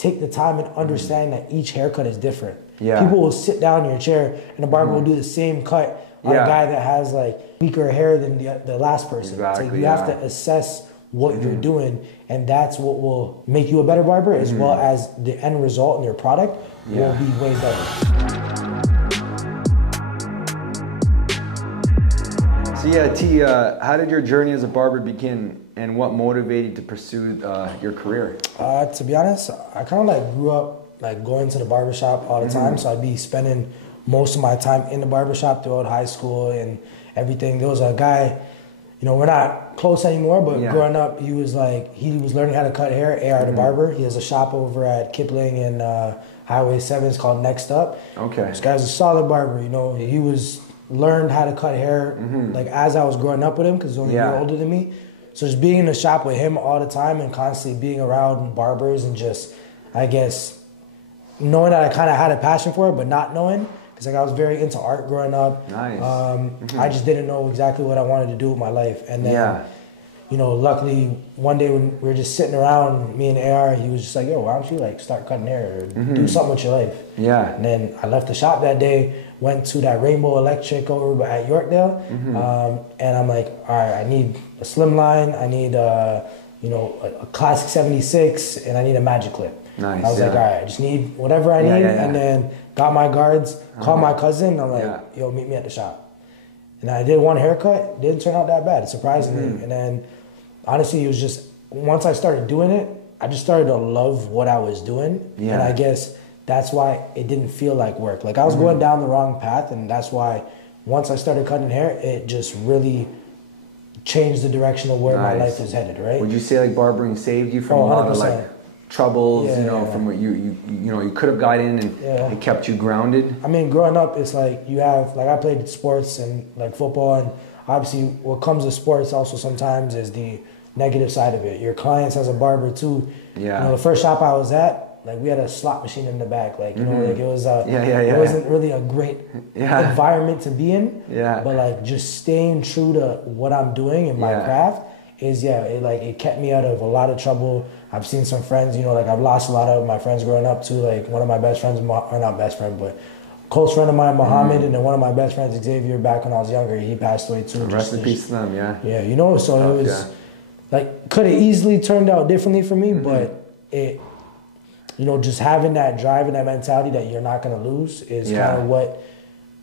take the time and understand that each haircut is different. Yeah. People will sit down in your chair and the barber will do the same cut on a guy that has like weaker hair than the last person. Exactly, So you have to assess what you're doing, and that's what will make you a better barber, as well as the end result and your product will be way better. So yeah, T, how did your journey as a barber begin, and what motivated you to pursue your career? To be honest, I kind of like grew up like going to the barbershop all the time, so I'd be spending most of my time in the barbershop throughout high school and everything. There was a guy, you know, we're not close anymore, but growing up, he was learning how to cut hair, AR the barber. He has a shop over at Kipling and Highway 7, it's called Next Up. Okay. This guy's a solid barber, you know. He learned how to cut hair like as I was growing up with him, because he's only a year older than me. So just being in the shop with him all the time and constantly being around barbers and just, I guess, knowing that I kind of had a passion for it, but not knowing, because like I was very into art growing up. Nice. I just didn't know exactly what I wanted to do with my life. And then, you know, luckily one day when we were just sitting around, me and AR, he was just like, yo, why don't you like start cutting hair or do something with your life? Yeah. And then I left the shop that day, went to that Rainbow Electric over at Yorkdale, and I'm like, all right, I need a slim line, I need you know, a classic 76, and I need a magic clip. Nice. I was like, all right, I just need whatever I need, and then got my guards, called my cousin, I'm like, yo, meet me at the shop. And I did one haircut, didn't turn out that bad, surprisingly. And then, honestly, it was just, once I started doing it, I just started to love what I was doing, and I guess that's why it didn't feel like work. Like I was going down the wrong path, and that's why once I started cutting hair, it just really changed the direction of where my life is headed, right? Would you say like barbering saved you from a lot of like troubles, you know, from what you know, you could have got in and it kept you grounded? I mean, growing up, it's like you have, like I played sports and like football, and obviously what comes with sports also sometimes is the negative side of it. Your clients as a barber too. You know, the first shop I was at, like we had a slot machine in the back, like, you know, like it was it wasn't really a great environment to be in, but like just staying true to what I'm doing in my craft is it kept me out of a lot of trouble. I've seen some friends, you know, like I've lost a lot of my friends growing up too. Like one of my best friends, or not best friend, but close friend of mine, Muhammad, and then one of my best friends, Xavier, back when I was younger, he passed away too. Rest in peace to them, yeah, you know, so it was like, could have easily turned out differently for me, but it, you know, just having that drive and that mentality that you're not going to lose is kind of what,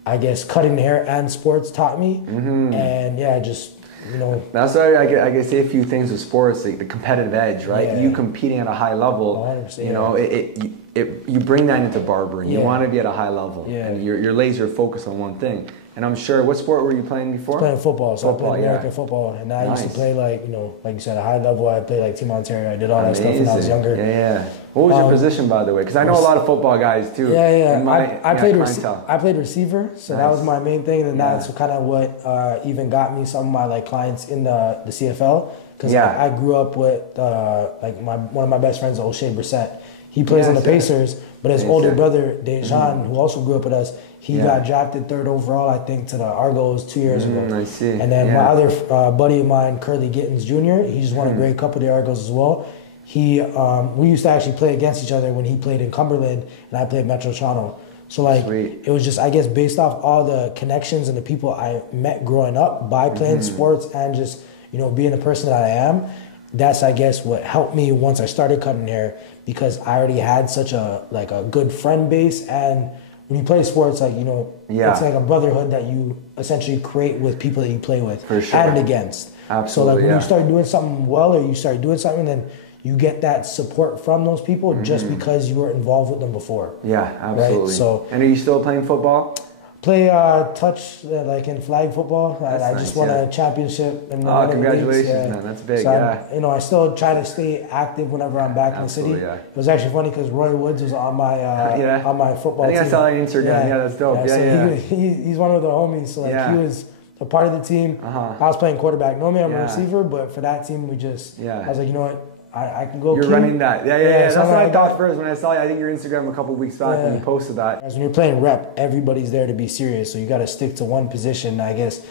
I guess, cutting hair and sports taught me. And just, you know. That's why I can say a few things with sports, like the competitive edge, right? You competing at a high level, 100%, you know, you bring that into barbering. You want to be at a high level, and you're laser focused on one thing. And I'm sure, what sport were you playing before? Playing football. So I played American football. And I used to play like, you know, like you said, a high level. I played like Team Ontario. I did all that stuff when I was younger. What was your position, by the way? Because I know a lot of football guys too. I played receiver. So that was my main thing. And that's kind of what even got me some of my like clients in the CFL. Because I grew up with like one of my best friends, O'Shea Brissett. He plays on the Pacers, but his older brother, Dejan, who also grew up with us, he got drafted 3rd overall, I think, to the Argos 2 years ago. I see. And then my other buddy of mine, Curly Gittins Jr., he just won a Grey Cup with the Argos as well. We used to actually play against each other when he played in Cumberland and I played Metro Toronto. So like, it was just, I guess, based off all the connections and the people I met growing up by playing sports and just, you know, being the person that I am. That's, I guess, what helped me once I started cutting hair, because I already had such a good friend base. And when you play sports, like, you know, it's like a brotherhood that you essentially create with people that you play with and against. So like when you start doing something well, or you start doing something, then you get that support from those people just because you were involved with them before. Absolutely. Right? So, and are you still playing football? Play touch like in flag football. I just won a championship in the congratulations, man! That's big. So you know, I still try to stay active whenever I'm back in the city. It was actually funny because Roy Woods was on my football team. I think I saw on Instagram. That's dope. He's one of the homies. So like he was a part of the team. I was playing quarterback. Normally I'm a receiver, but for that team we just I was like, you know what? I can go. You're running that. That's what I thought first when I saw you. I think your Instagram a couple of weeks back when you posted that. When you're playing rep, everybody's there to be serious, so you got to stick to one position. I guess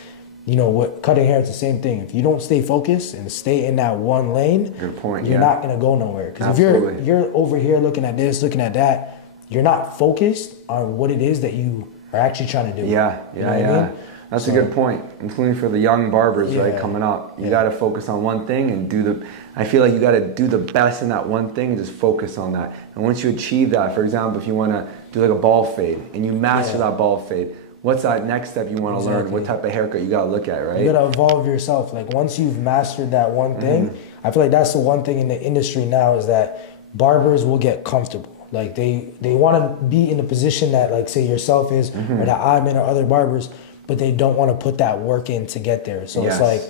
you know, what cutting hair, it's the same thing. If you don't stay focused and stay in that one lane, good point, you're not gonna go nowhere. Because if you're over here looking at this, looking at that, you're not focused on what it is that you are actually trying to do. Yeah, yeah, you know yeah. what I mean? That's a good point, including for the young barbers, right, coming up. You got to focus on one thing and I feel like you got to do the best in that one thing and just focus on that. And once you achieve that, for example, if you want to do like a ball fade and you master that ball fade, what's that next step you want to learn? What type of haircut you got to look at, right? You got to evolve yourself. Like once you've mastered that one thing, I feel like that's the one thing in the industry now is that barbers will get comfortable. Like they want to be in the position that like say yourself is or that I'm in or other barbers, but they don't want to put that work in to get there. So it's like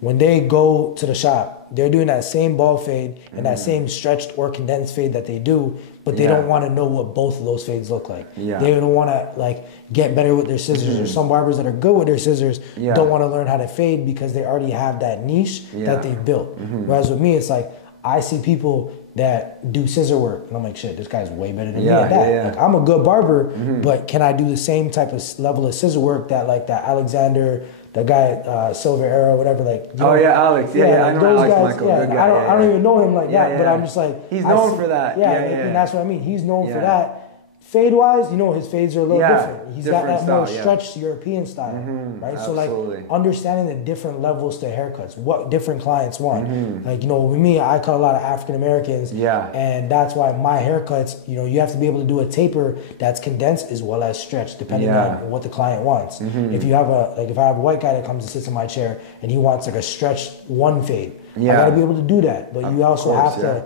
when they go to the shop, they're doing that same ball fade and that same stretched or condensed fade that they do, but they don't want to know what both of those fades look like. They don't want to like get better with their scissors. Or some barbers that are good with their scissors don't want to learn how to fade because they already have that niche that they've built. Whereas with me, it's like I see people that do scissor work and I'm like, shit, this guy's way better than me at that. Like I'm a good barber, but can I do the same type of level of scissor work that like that Alexander, the guy Silver Arrow, whatever, like Alex, like I know those Alex guys, Michael, good guy, I don't even know him like that, but I'm just like he's known for that. And that's what I mean. He's known for that. Fade wise, you know, his fades are a little different. He's got that style, more stretched European style, right? Absolutely. So like understanding the different levels to haircuts, what different clients want. Like, you know, with me, I cut a lot of African Americans, and that's why my haircuts, you know, you have to be able to do a taper that's condensed as well as stretched, depending on what the client wants. If you have if I have a white guy that comes and sits in my chair and he wants like a stretched one fade, I got to be able to do that. But you also have to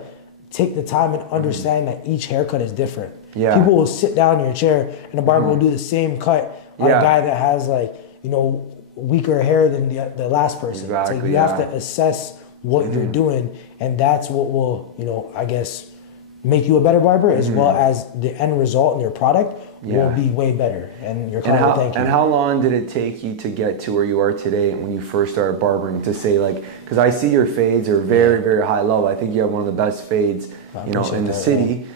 take the time and understand that each haircut is different. People will sit down in your chair and the barber will do the same cut on a guy that has like, you know, weaker hair than the last person. Exactly, so you have to assess what you're doing, and that's what will, you know, I guess make you a better barber as well as the end result and your product will be way better. And your client will thank you. And how long did it take you to get to where you are today when you first started barbering, to say like, because I see your fades are very, very high level. I think you have one of the best fades, you know, in the city.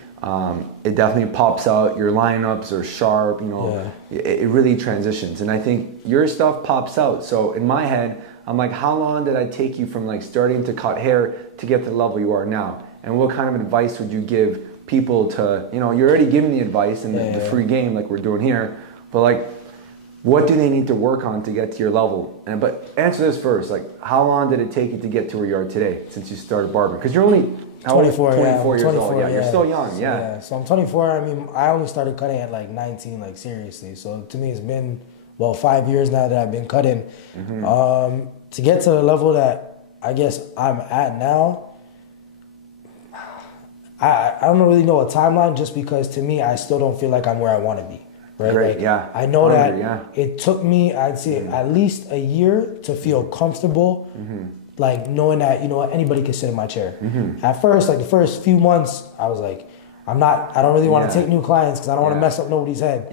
It definitely pops out. Your lineups are sharp, you know, it really transitions. And I think your stuff pops out. So in my head, I'm like, how long did I take you from like starting to cut hair to get to the level you are now? And what kind of advice would you give people to, you know, you're already giving the advice and the free game like we're doing here, but like, what do they need to work on to get to your level? And but answer this first, like how long did it take you to get to where you are today since you started barbering? Because you're only 24 years old. Yeah, you're still young. So I'm 24. I mean, I only started cutting at like 19, like seriously. So to me, it's been 5 years now that I've been cutting. To get to the level that I guess I'm at now, I don't really know a timeline, just because to me, I still don't feel like I'm where I want to be. Right? Great, like, I know that it took me, I'd say, at least a year to feel comfortable. Like knowing that, you know, anybody can sit in my chair. At first, like the first few months, I was like, I don't really want to take new clients because I don't want to mess up nobody's head.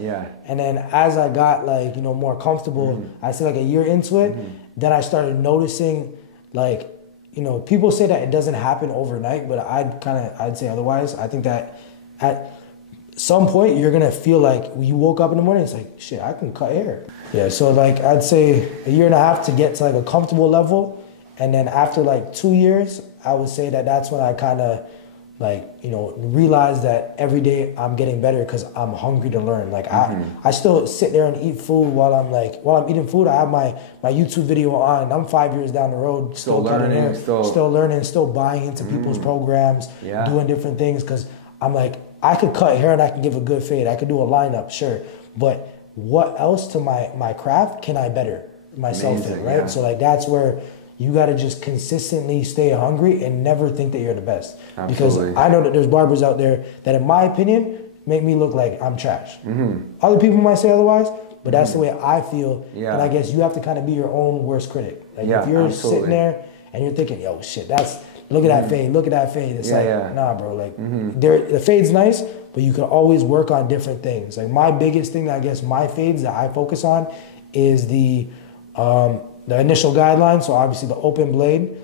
And then as I got like, you know, more comfortable, I'd say like a year into it, then I started noticing like, you know, people say that it doesn't happen overnight, but I'd say otherwise. I think that at some point you're going to feel like when you woke up in the morning, it's like, shit, I can cut hair. Yeah, so like I'd say a year and a half to get to like a comfortable level. And then after like 2 years, I would say that that's when I kind of like, you know, realized that every day I'm getting better because I'm hungry to learn. Like I still sit there and eat food while I'm eating food. I have my YouTube video on. I'm 5 years down the road, still learning, still buying into people's programs, doing different things. Because I'm like, I could cut hair and I can give a good fade. I could do a lineup, sure. But what else to my craft can I better myself in, right? So like that's where you got to just consistently stay hungry and never think that you're the best. Absolutely. Because I know that there's barbers out there that, in my opinion, make me look like I'm trash. Other people might say otherwise, but that's the way I feel. And I guess you have to kind of be your own worst critic. Like if you're sitting there and you're thinking, yo, shit, look at that fade, look at that fade. It's nah, bro. Like the fade's nice, but you can always work on different things. Like my biggest thing, I guess, my fades that I focus on is the initial guideline, so obviously the open blade,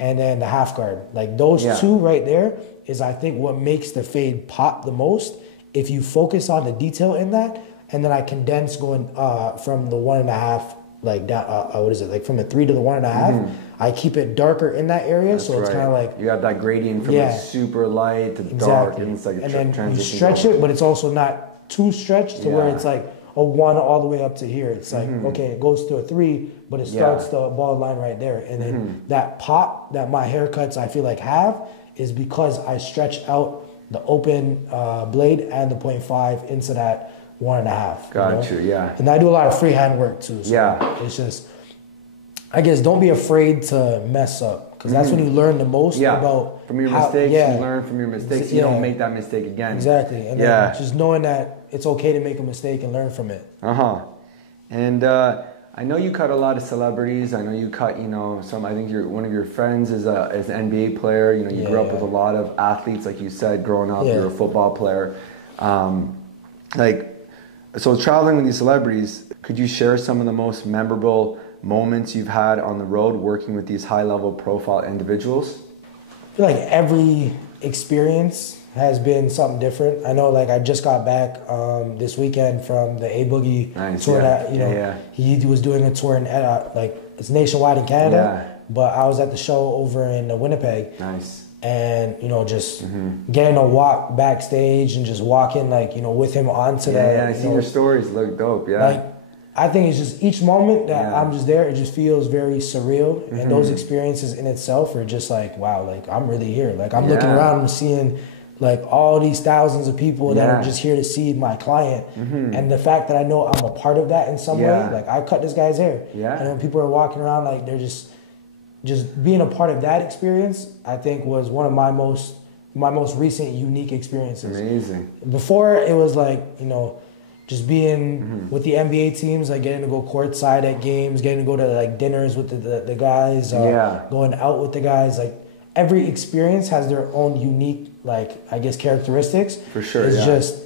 and then the half guard. Like those two right there is, I think, what makes the fade pop the most. If you focus on the detail in that, and then I condense going from the 1.5 like that, what is it, like from the 3 to the 1.5, I keep it darker in that area. That's so it's kind of like, you have that gradient from like super light to dark, and it's like and then you stretch it, but it's also not too stretched to where it's like a 1 all the way up to here. It's like, okay, it goes to a 3, but it starts the bald line right there. And then that pop that my haircuts I feel like have is because I stretch out the open blade and the 0.5 into that 1.5. Gotcha, And I do a lot of freehand work too. So it's just, I guess, don't be afraid to mess up, because that's when you learn the most about from your mistakes. You learn from your mistakes. You don't make that mistake again. Exactly. And then just knowing that it's okay to make a mistake and learn from it. And I know you cut a lot of celebrities. I know you cut, some. I think one of your friends is an NBA player. You grew up with a lot of athletes, like you said, growing up. You're a football player. So traveling with these celebrities, could you share some of the most memorable moments you've had on the road working with these high-level profile individuals? I feel like every experience has been something different. I know, like, I just got back this weekend from the A Boogie tour that, he was doing a tour in, it's nationwide in Canada, but I was at the show over in Winnipeg. And, just getting to walk backstage and just walking, with him onto that. Yeah, I see your stories look dope, I think it's just each moment that I'm just there, it just feels very surreal. And those experiences in itself are just like, wow, like, I'm really here. Like, I'm looking around and seeing, like, all these thousands of people that are just here to see my client. And the fact that I know I'm a part of that in some way, like, I cut this guy's hair. And when people are walking around, like, they're just being a part of that experience, I think, was one of my most recent unique experiences. Amazing. Before, it was like, just being with the NBA teams, like getting to go courtside at games, getting to go to like dinners with the guys, going out with the guys. Like, every experience has their own unique, like, I guess, characteristics. For sure. It's just,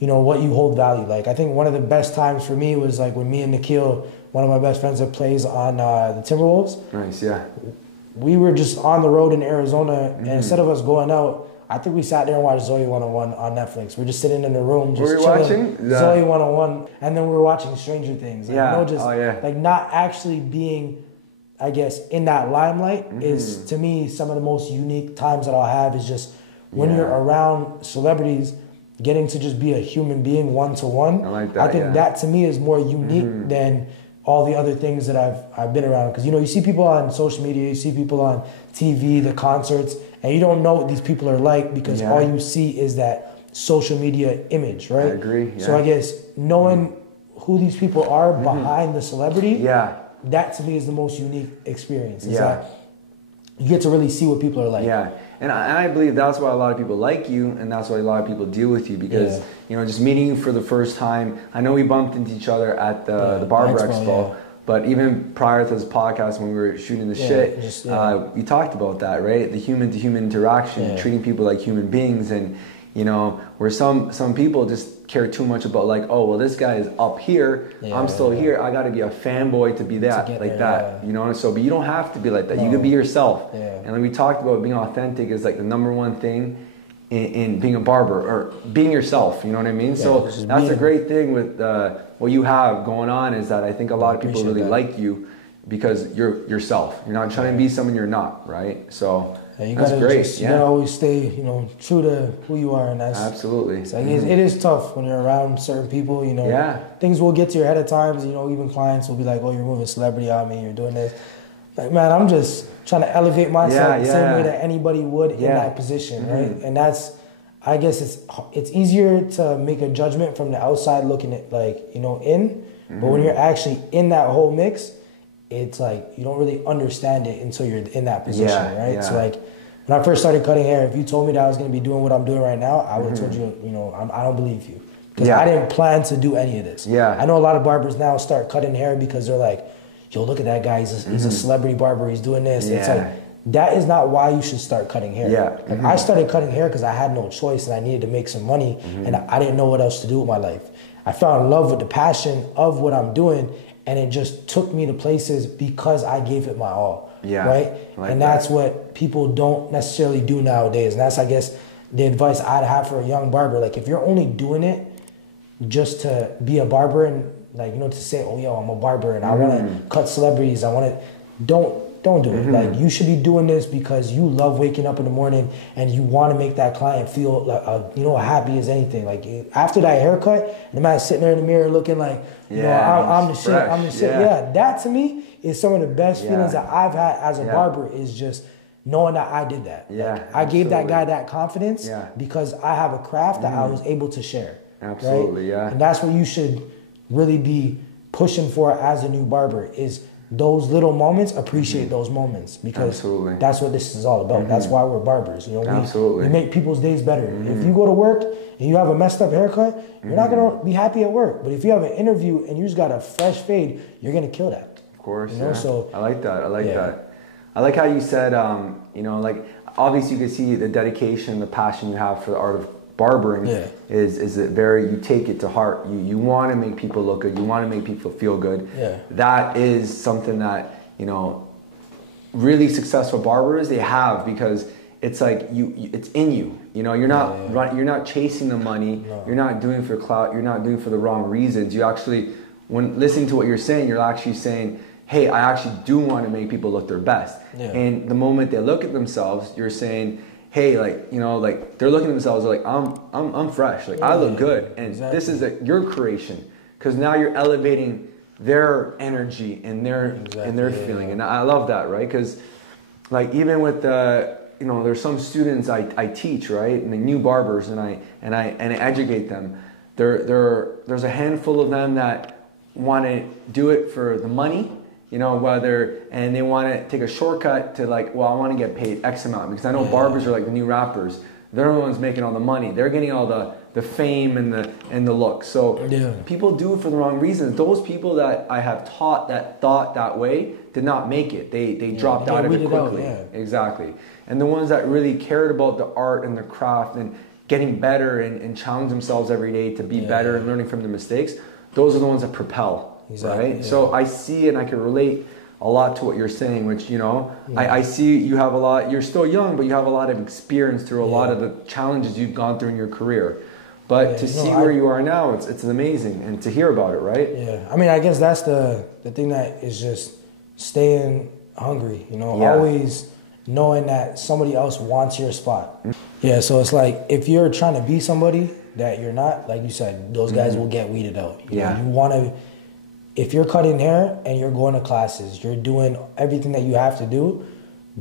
what you hold value. Like, I think one of the best times for me was like when me and Nikhil, one of my best friends that plays on the Timberwolves. We were just on the road in Arizona, and instead of us going out, I think we sat there and watched Zoe 101 on Netflix. We're just sitting in the room, just chilling. Zoe 101, and then we were watching Stranger Things. Like, like, not actually being, I guess, in that limelight is, to me, some of the most unique times that I'll have is just when you're around celebrities, getting to just be a human being one-to-one. I like that. I think that, to me, is more unique than all the other things that I've been around. Because, you see people on social media, you see people on TV, the concerts, and you don't know what these people are like because all you see is that social media image, right? I agree. So I guess knowing who these people are behind the celebrity, that to me is the most unique experience. That you get to really see what people are like. And I believe that's why a lot of people like you, and that's why a lot of people deal with you, because just meeting you for the first time. I know we bumped into each other at the Barber Expo, but even prior to this podcast, when we were shooting the shit, we talked about that, right? The human-to-human interaction, treating people like human beings, and where some people just care too much about, like, oh, well, this guy is up here, I'm still here, I got to be a fanboy to be that, So, but you don't have to be like that. You can be yourself. And like we talked about, being authentic is like the number one thing in being a barber, or being yourself, you know what I mean? So that's a great thing with what you have going on, is that I think a lot of people really like you because you're yourself. You're not trying to be someone you're not, right? So that's great. You gotta always stay, true to who you are, and that's absolutely. It's like, it is tough when you're around certain people. Things will get to your head at times. Even clients will be like, "Oh, you're moving celebrity on me. You're doing this." Like, man, I'm just trying to elevate myself the same way that anybody would in that position, right? And that's, I guess, it's easier to make a judgment from the outside looking at, like, in, but when you're actually in that whole mix, it's like you don't really understand it until you're in that position, right? So, like, when I first started cutting hair, if you told me that I was going to be doing what I'm doing right now, I would have told you, I don't believe you, because I didn't plan to do any of this. I know a lot of barbers now start cutting hair because they're like, yo, look at that guy, he's a celebrity barber, he's doing this. It's like, that is not why you should start cutting hair. Like, I started cutting hair because I had no choice and I needed to make some money, and I didn't know what else to do with my life. I fell in love with the passion of what I'm doing, and it just took me to places because I gave it my all, right? Like, and that's what people don't necessarily do nowadays. And that's, I guess, the advice I'd have for a young barber. Like, if you're only doing it just to be a barber and like, you know, to say, oh, yo, I'm a barber and I want to cut celebrities. I want to, don't do it. Like, you should be doing this because you love waking up in the morning and you want to make that client feel like, you know, happy as anything. Like, after that haircut, the man sitting there in the mirror looking like, you know, I'm the shit. I'm the shit. Yeah, that to me is some of the best feelings that I've had as a barber, is just knowing that I did that. Like, I gave that guy that confidence because I have a craft that I was able to share. Absolutely, right? And that's what you should really be pushing for as a new barber, is those little moments. Appreciate those moments, because that's what this is all about. That's why we're barbers. You know, we make people's days better. If you go to work and you have a messed up haircut, you're not gonna be happy at work. But if you have an interview and you just got a fresh fade, you're gonna kill that. Of course, you know? So I like that. I like that. I like how you said, you know, like, obviously you can see the dedication, the passion you have for the art of barbering is it very, you take it to heart. You want to make people look good. You want to make people feel good. That is something that, you know, really successful barbers, they have, because it's like it's in you. You know, you're not you're not chasing the money. You're not doing it for clout. You're not doing it for the wrong reasons. You actually, when listening to what you're saying, you're actually saying, hey, I actually do want to make people look their best. And the moment they look at themselves, you're saying, hey, like, you know, like, they're looking at themselves, they're like, I'm fresh, like, I look good, and this is your creation, because now you're elevating their energy and their feeling, and I love that, right? Because, like, even with the, you know, there's some students I teach, right, and the new barbers, and I educate them. There's a handful of them that want to do it for the money. You know, and they want to take a shortcut to, like, well, I want to get paid X amount, because I know barbers are like the new rappers. They're the ones making all the money. They're getting all the fame and the look. So people do it for the wrong reasons. Those people that I have taught that thought that way did not make it. They dropped out of it quickly. Exactly. And the ones that really cared about the art and the craft and getting better and challenge themselves every day to be better and learning from their mistakes, those are the ones that propel. Right? So I see, and I can relate a lot to what you're saying, which, you know, I see you have a lot, you're still young, but you have a lot of experience through a lot of the challenges you've gone through in your career. But to see where you are now, it's amazing, and to hear about it, right? Yeah. I mean, I guess that's the thing, that is just staying hungry, you know, always knowing that somebody else wants your spot. Yeah, so it's like, if you're trying to be somebody that you're not, like you said, those guys will get weeded out. You know, you want to, if you're cutting hair and you're going to classes, you're doing everything that you have to do,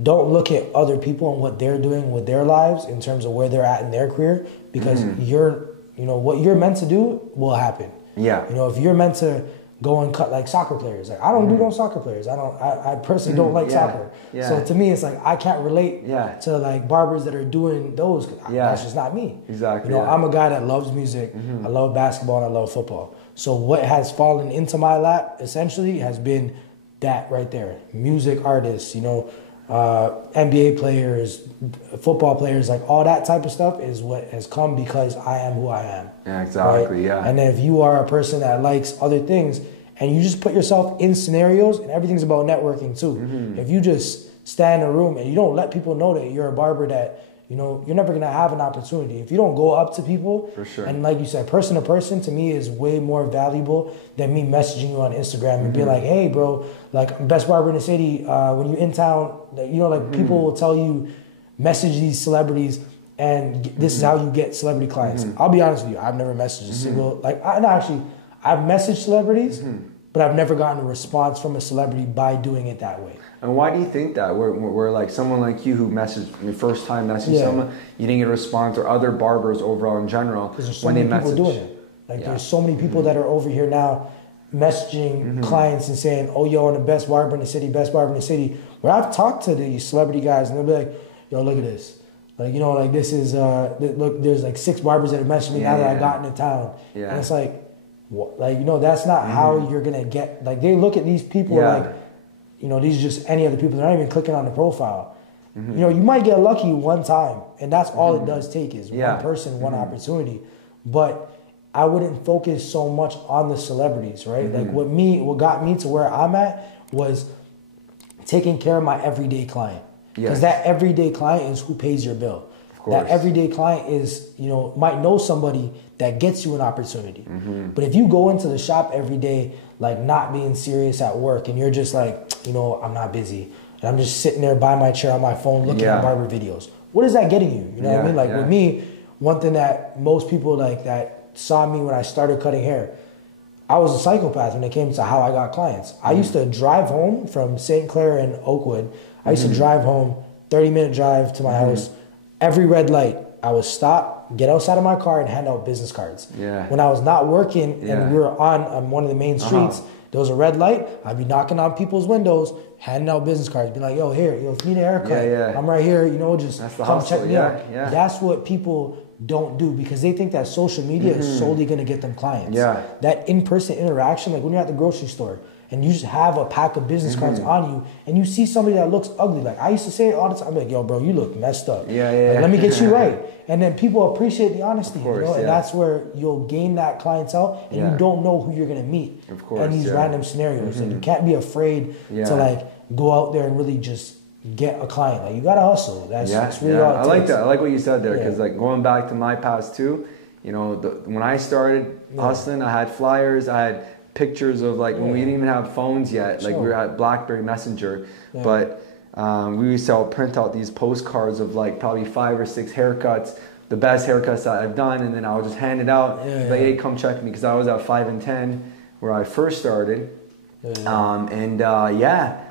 don't look at other people and what they're doing with their lives in terms of where they're at in their career, because you know, what you're meant to do will happen. You know, if you're meant to go and cut like soccer players, like, I don't do no soccer players. I personally don't like soccer. So to me, it's like, I can't relate to like barbers that are doing those. That's just not me. You know, I'm a guy that loves music. I love basketball and I love football. So what has fallen into my lap essentially has been that right there. Music artists, you know, NBA players, football players, like, all that type of stuff is what has come because I am who I am. Right? And then if you are a person that likes other things and you just put yourself in scenarios, and everything's about networking too. If you just stand in a room and you don't let people know that you're a barber, that, you know, you're never gonna have an opportunity. If you don't go up to people, and like you said, person to person, to me, is way more valuable than me messaging you on Instagram and being like, hey bro, like, I'm best barber in the city, when you're in town, you know, like, people will tell you, message these celebrities and this is how you get celebrity clients. I'll be honest with you, I've never messaged a single, like, I've messaged celebrities, but I've never gotten a response from a celebrity by doing it that way. And why do you think that? We're like, someone like you who messaged, your first time messaging someone, you didn't get a response, or other barbers overall in general, because there's so many people doing it. Like, there's so many people that are over here now messaging clients and saying, oh, yo, I'm the best barber in the city, best barber in the city. Where I've talked to these celebrity guys and they'll be like, yo, look at this. Like, you know, like, this is, look, there's like 6 barbers that have messaged me now that I got into town. And it's like, what? Like, you know, that's not how you're going to get, like, they look at these people like, you know, these are just any other people. They're not even clicking on the profile. You know, you might get lucky one time, and that's all it does take, is one person, one opportunity. But I wouldn't focus so much on the celebrities, right? Like, what got me to where I'm at was taking care of my everyday client. Because that everyday client is who pays your bill. That everyday client is, you know, might know somebody that gets you an opportunity. But if you go into the shop every day, like not being serious at work, and you're just like, you know, I'm not busy, and I'm just sitting there by my chair on my phone looking at barber videos, what is that getting you? You know what I mean? Like with me, one thing that most people like that saw me when I started cutting hair, I was a psychopath when it came to how I got clients. I used to drive home from St. Clair and Oakwood. I used to drive home, 30-minute drive to my house. Every red light, I would stop, get outside of my car, and hand out business cards. When I was not working and we were on one of the main streets, there was a red light, I'd be knocking on people's windows, handing out business cards, be like, yo, here, if you need a haircut, I'm right here, you know, just come check me out. That's what people don't do, because they think that social media is solely going to get them clients. That in-person interaction, like when you're at the grocery store and you just have a pack of business cards on you and you see somebody that looks ugly, like I used to say it all the time, I'm like, yo, bro, you look messed up. Like, let me get you right. And then people appreciate the honesty, you know, and that's where you'll gain that clientele, and you don't know who you're going to meet in these random scenarios. And you can't be afraid to like go out there and really just get a client. Like you gotta hustle. That's really all it takes. I like that. I like what you said there, because like going back to my past too, you know, when I started hustling, I had flyers, I had pictures of like when we didn't even have phones yet, like we were at BlackBerry Messenger, but we used to print out these postcards of like probably 5 or 6 haircuts, the best haircuts that I've done, and then I would just hand it out, like, hey, come check me, because I was at 5 and 10 where I first started.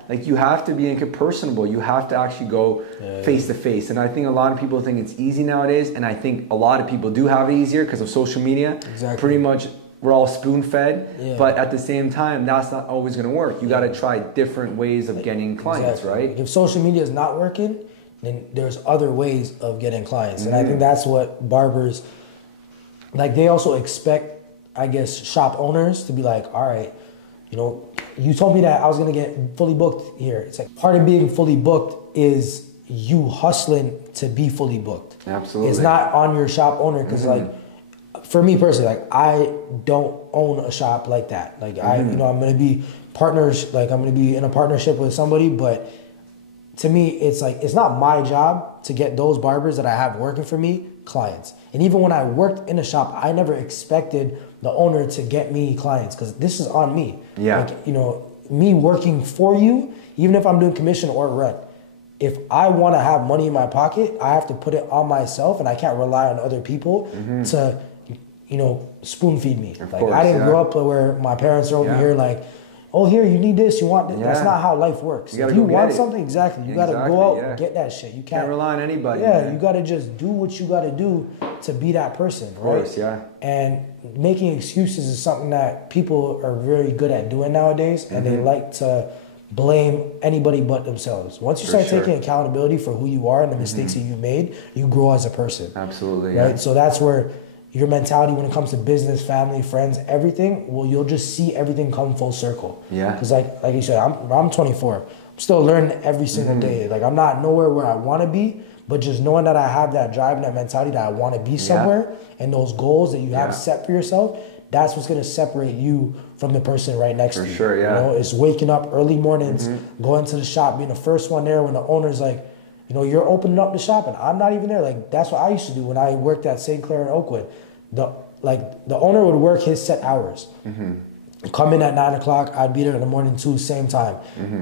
Like you have to be personable. You have to actually go face to face. And I think a lot of people think it's easy nowadays, and I think a lot of people do have it easier because of social media. Pretty much we're all spoon fed, but at the same time, that's not always going to work. You got to try different ways of getting clients, right? If social media is not working, then there's other ways of getting clients. And I think that's what barbers, like they also expect, I guess, shop owners to be like, all right, you know, you told me that I was going to get fully booked here. It's like part of being fully booked is you hustling to be fully booked. Absolutely. It's not on your shop owner, because like, for me personally, like I don't own a shop like that. Like I, you know, I'm going to be partners, like I'm going to be in a partnership with somebody, but to me, it's like, it's not my job to get those barbers that I have working for me clients. And even when I worked in a shop, I never expected the owner to get me clients, because this is on me. Like, you know, me working for you, even if I'm doing commission or rent, if I want to have money in my pocket, I have to put it on myself, and I can't rely on other people to, you know, spoon feed me. Like I didn't grow up where my parents are over here like, oh, here, you need this, you want this. That's not how life works. If you want something, you got to go out and get that shit. You can't rely on anybody. You got to just do what you got to do to be that person, right? Of course, And making excuses is something that people are very good at doing nowadays, and they like to blame anybody but themselves. Once you start taking accountability for who you are and the mistakes that you made, you grow as a person. Absolutely, right? So that's where your mentality when it comes to business, family, friends, everything, well, you'll just see everything come full circle. Because like you said, I'm 24. I'm still learning every single day. Like I'm not nowhere where I want to be, but just knowing that I have that drive and that mentality that I want to be somewhere, and those goals that you have set for yourself, that's what's going to separate you from the person right next to you. You know, it's waking up early mornings, going to the shop, being the first one there when the owner's like, you know, you're opening up the shop and I'm not even there. Like that's what I used to do when I worked at St. Clair and Oakwood. The owner would work his set hours. Come in at 9 o'clock, I'd be there in the morning too, same time.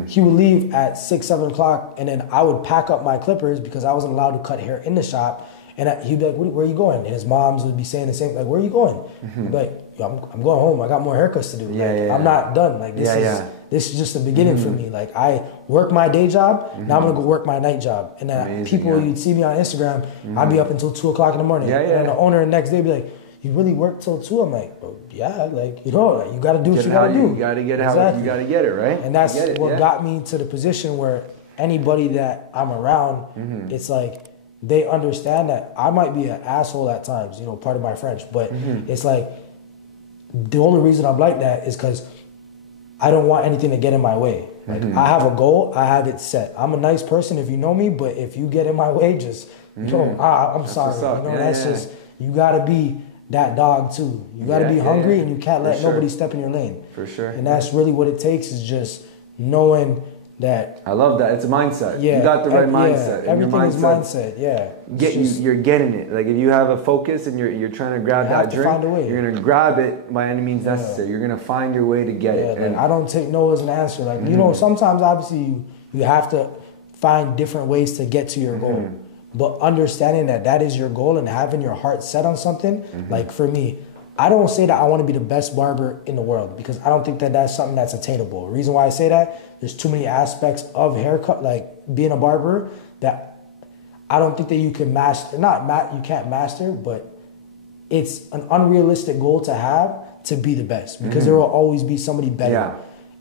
He would leave at 6, 7 o'clock, and then I would pack up my clippers because I wasn't allowed to cut hair in the shop. And he'd be like, where are you going? And his moms would be saying the same, like, where are you going? I'd be like, yo, I'm going home. I got more haircuts to do. I'm not done. Like this is just the beginning for me. Like I work my day job, now I'm gonna go work my night job. And then you'd see me on Instagram, I'd be up until 2 o'clock in the morning. And the owner the next day would be like, you really work till 2? I'm like, well, like, you know, like, you got to do what you got to do. You got to get it how you got to get it, right? And that's what got me to the position where anybody that I'm around, it's like they understand that I might be an asshole at times, you know, part of my French, but it's like the only reason I'm like that is because I don't want anything to get in my way. Like I have a goal, I have it set. I'm a nice person if you know me, but if you get in my way, just, I'm sorry. You know, that's just, you got to be that dog too. You got to be hungry, and you can't let nobody step in your lane. For sure. And that's really what it takes, is just knowing that. I love that. It's a mindset. Yeah, you got the right mindset. Yeah, everything is mindset. Yeah, you're getting it. Like if you have a focus and you're trying to grab that drink, you're gonna grab it by any means necessary. You're gonna find your way to get it. And I don't take no as an answer. Like you know, sometimes obviously you have to find different ways to get to your goal. But understanding that is your goal and having your heart set on something, like for me, I don't say that I want to be the best barber in the world because I don't think that that's something that's attainable. The reason why I say that, there's too many aspects of haircut, like being a barber, that I don't think that you can master, you can't master, but it's an unrealistic goal to have to be the best because there will always be somebody better. Yeah.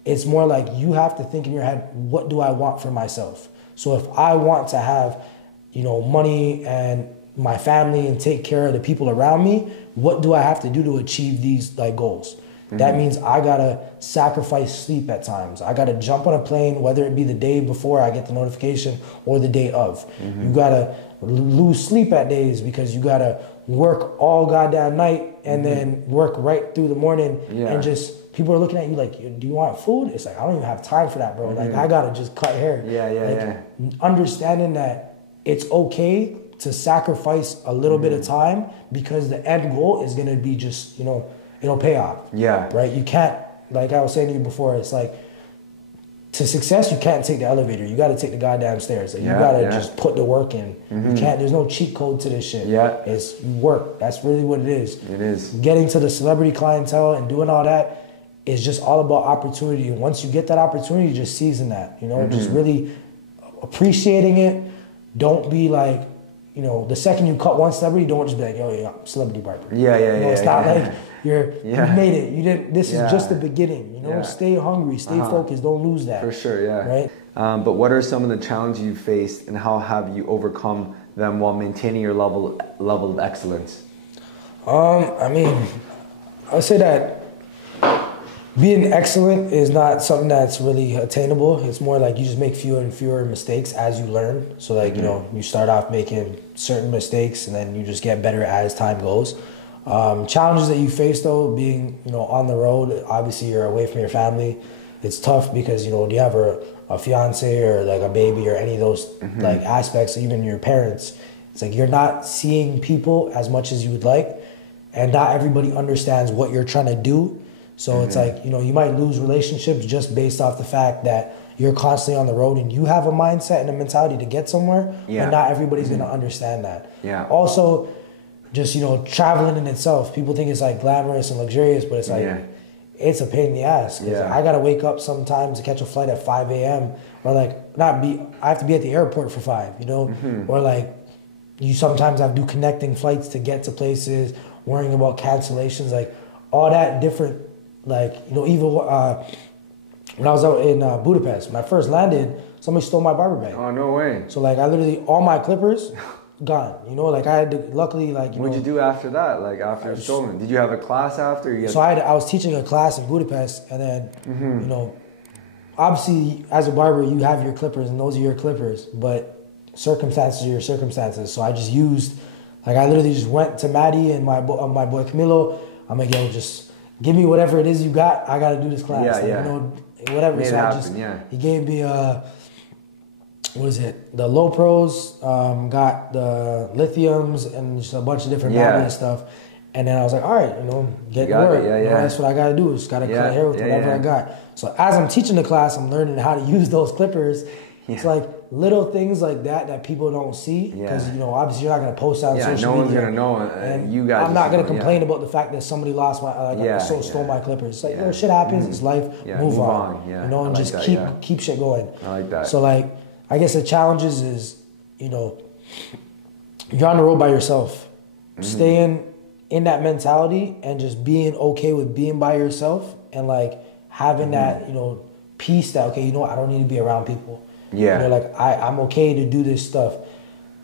It's more like you have to think in your head, what do I want for myself? So if I want to have, you know, money and my family and take care of the people around me, what do I have to do to achieve these like goals? That means I gotta sacrifice sleep at times. I gotta jump on a plane, whether it be the day before I get the notification or the day of. You gotta lose sleep at days because you gotta work all goddamn night and then work right through the morning and just people are looking at you like, do you want food? It's like, I don't even have time for that, bro. Like I gotta just cut hair. Understanding that it's okay to sacrifice a little bit of time because the end goal is gonna be just, you know, it'll pay off. Yeah. Right? You can't, like I was saying to you before, it's like, to success, you can't take the elevator. You gotta take the goddamn stairs. Like, you gotta just put the work in. You can't, there's no cheat code to this shit. Yeah. It's work. That's really what it is. It is. Getting to the celebrity clientele and doing all that is just all about opportunity. And once you get that opportunity, just season that, you know, just really appreciating it. Don't be like, you know, the second you cut one celebrity, don't just be like, yo, I'm celebrity barber. You know, it's not like you made it. You didn't. This is just the beginning. You know, stay hungry, stay focused. Don't lose that. For sure. Yeah. Right. But what are some of the challenges you faced, and how have you overcome them while maintaining your level of excellence? I mean, I would say that being excellent is not something that's really attainable. It's more like you just make fewer and fewer mistakes as you learn. So like, you know, you start off making certain mistakes and then you just get better as time goes. Challenges that you face though, being, you know, on the road, obviously you're away from your family. It's tough because, you know, do you have a fiance or like a baby or any of those like aspects, even your parents, it's like you're not seeing people as much as you would like, and not everybody understands what you're trying to do. So it's like, you know, you might lose relationships just based off the fact that you're constantly on the road and you have a mindset and a mentality to get somewhere, but not everybody's going to understand that. Also, just, you know, traveling in itself, people think it's like glamorous and luxurious, but it's like, it's a pain in the ass. I got to wake up sometimes to catch a flight at 5 a.m. or like I have to be at the airport for 5, you know, or like you sometimes have to do connecting flights to get to places, worrying about cancellations, like all that different. Like, you know, even when I was out in Budapest, when I first landed, somebody stole my barber bag. Oh, no way. So, like, I literally, all my clippers, gone. You know, like, I had to, luckily, like, What'd you do after that, like, after it's stolen? Did you have a class after? So, I was teaching a class in Budapest, and then, you know, obviously, as a barber, you have your clippers, and those are your clippers, but circumstances are your circumstances. So, I just used, like, I literally just went to Maddie and my boy Camilo. I'm like, yo, just give me whatever it is you got. I got to do this class. You know, whatever. Made so happen, he gave me what is it? The low pros. Got the lithiums and just a bunch of different barbering stuff. And then I was like, all right, you know, get to work. You know, that's what I got to do. Just got to cut hair with whatever I got. So as I'm teaching the class, I'm learning how to use those clippers. It's like little things like that people don't see, because you know, obviously you're not gonna post on social media. No one's gonna know. And you guys. I'm not gonna complain about the fact that somebody lost my stole my clippers. It's like, yo, shit happens. It's life. Move on. You know, and just keep shit going. I like that. So like, I guess the challenges is, you know, you're on the road by yourself. Staying in that mentality and just being okay with being by yourself and like having that, you know, peace that, okay, you know what, I don't need to be around people. You know, like I'm okay to do this stuff.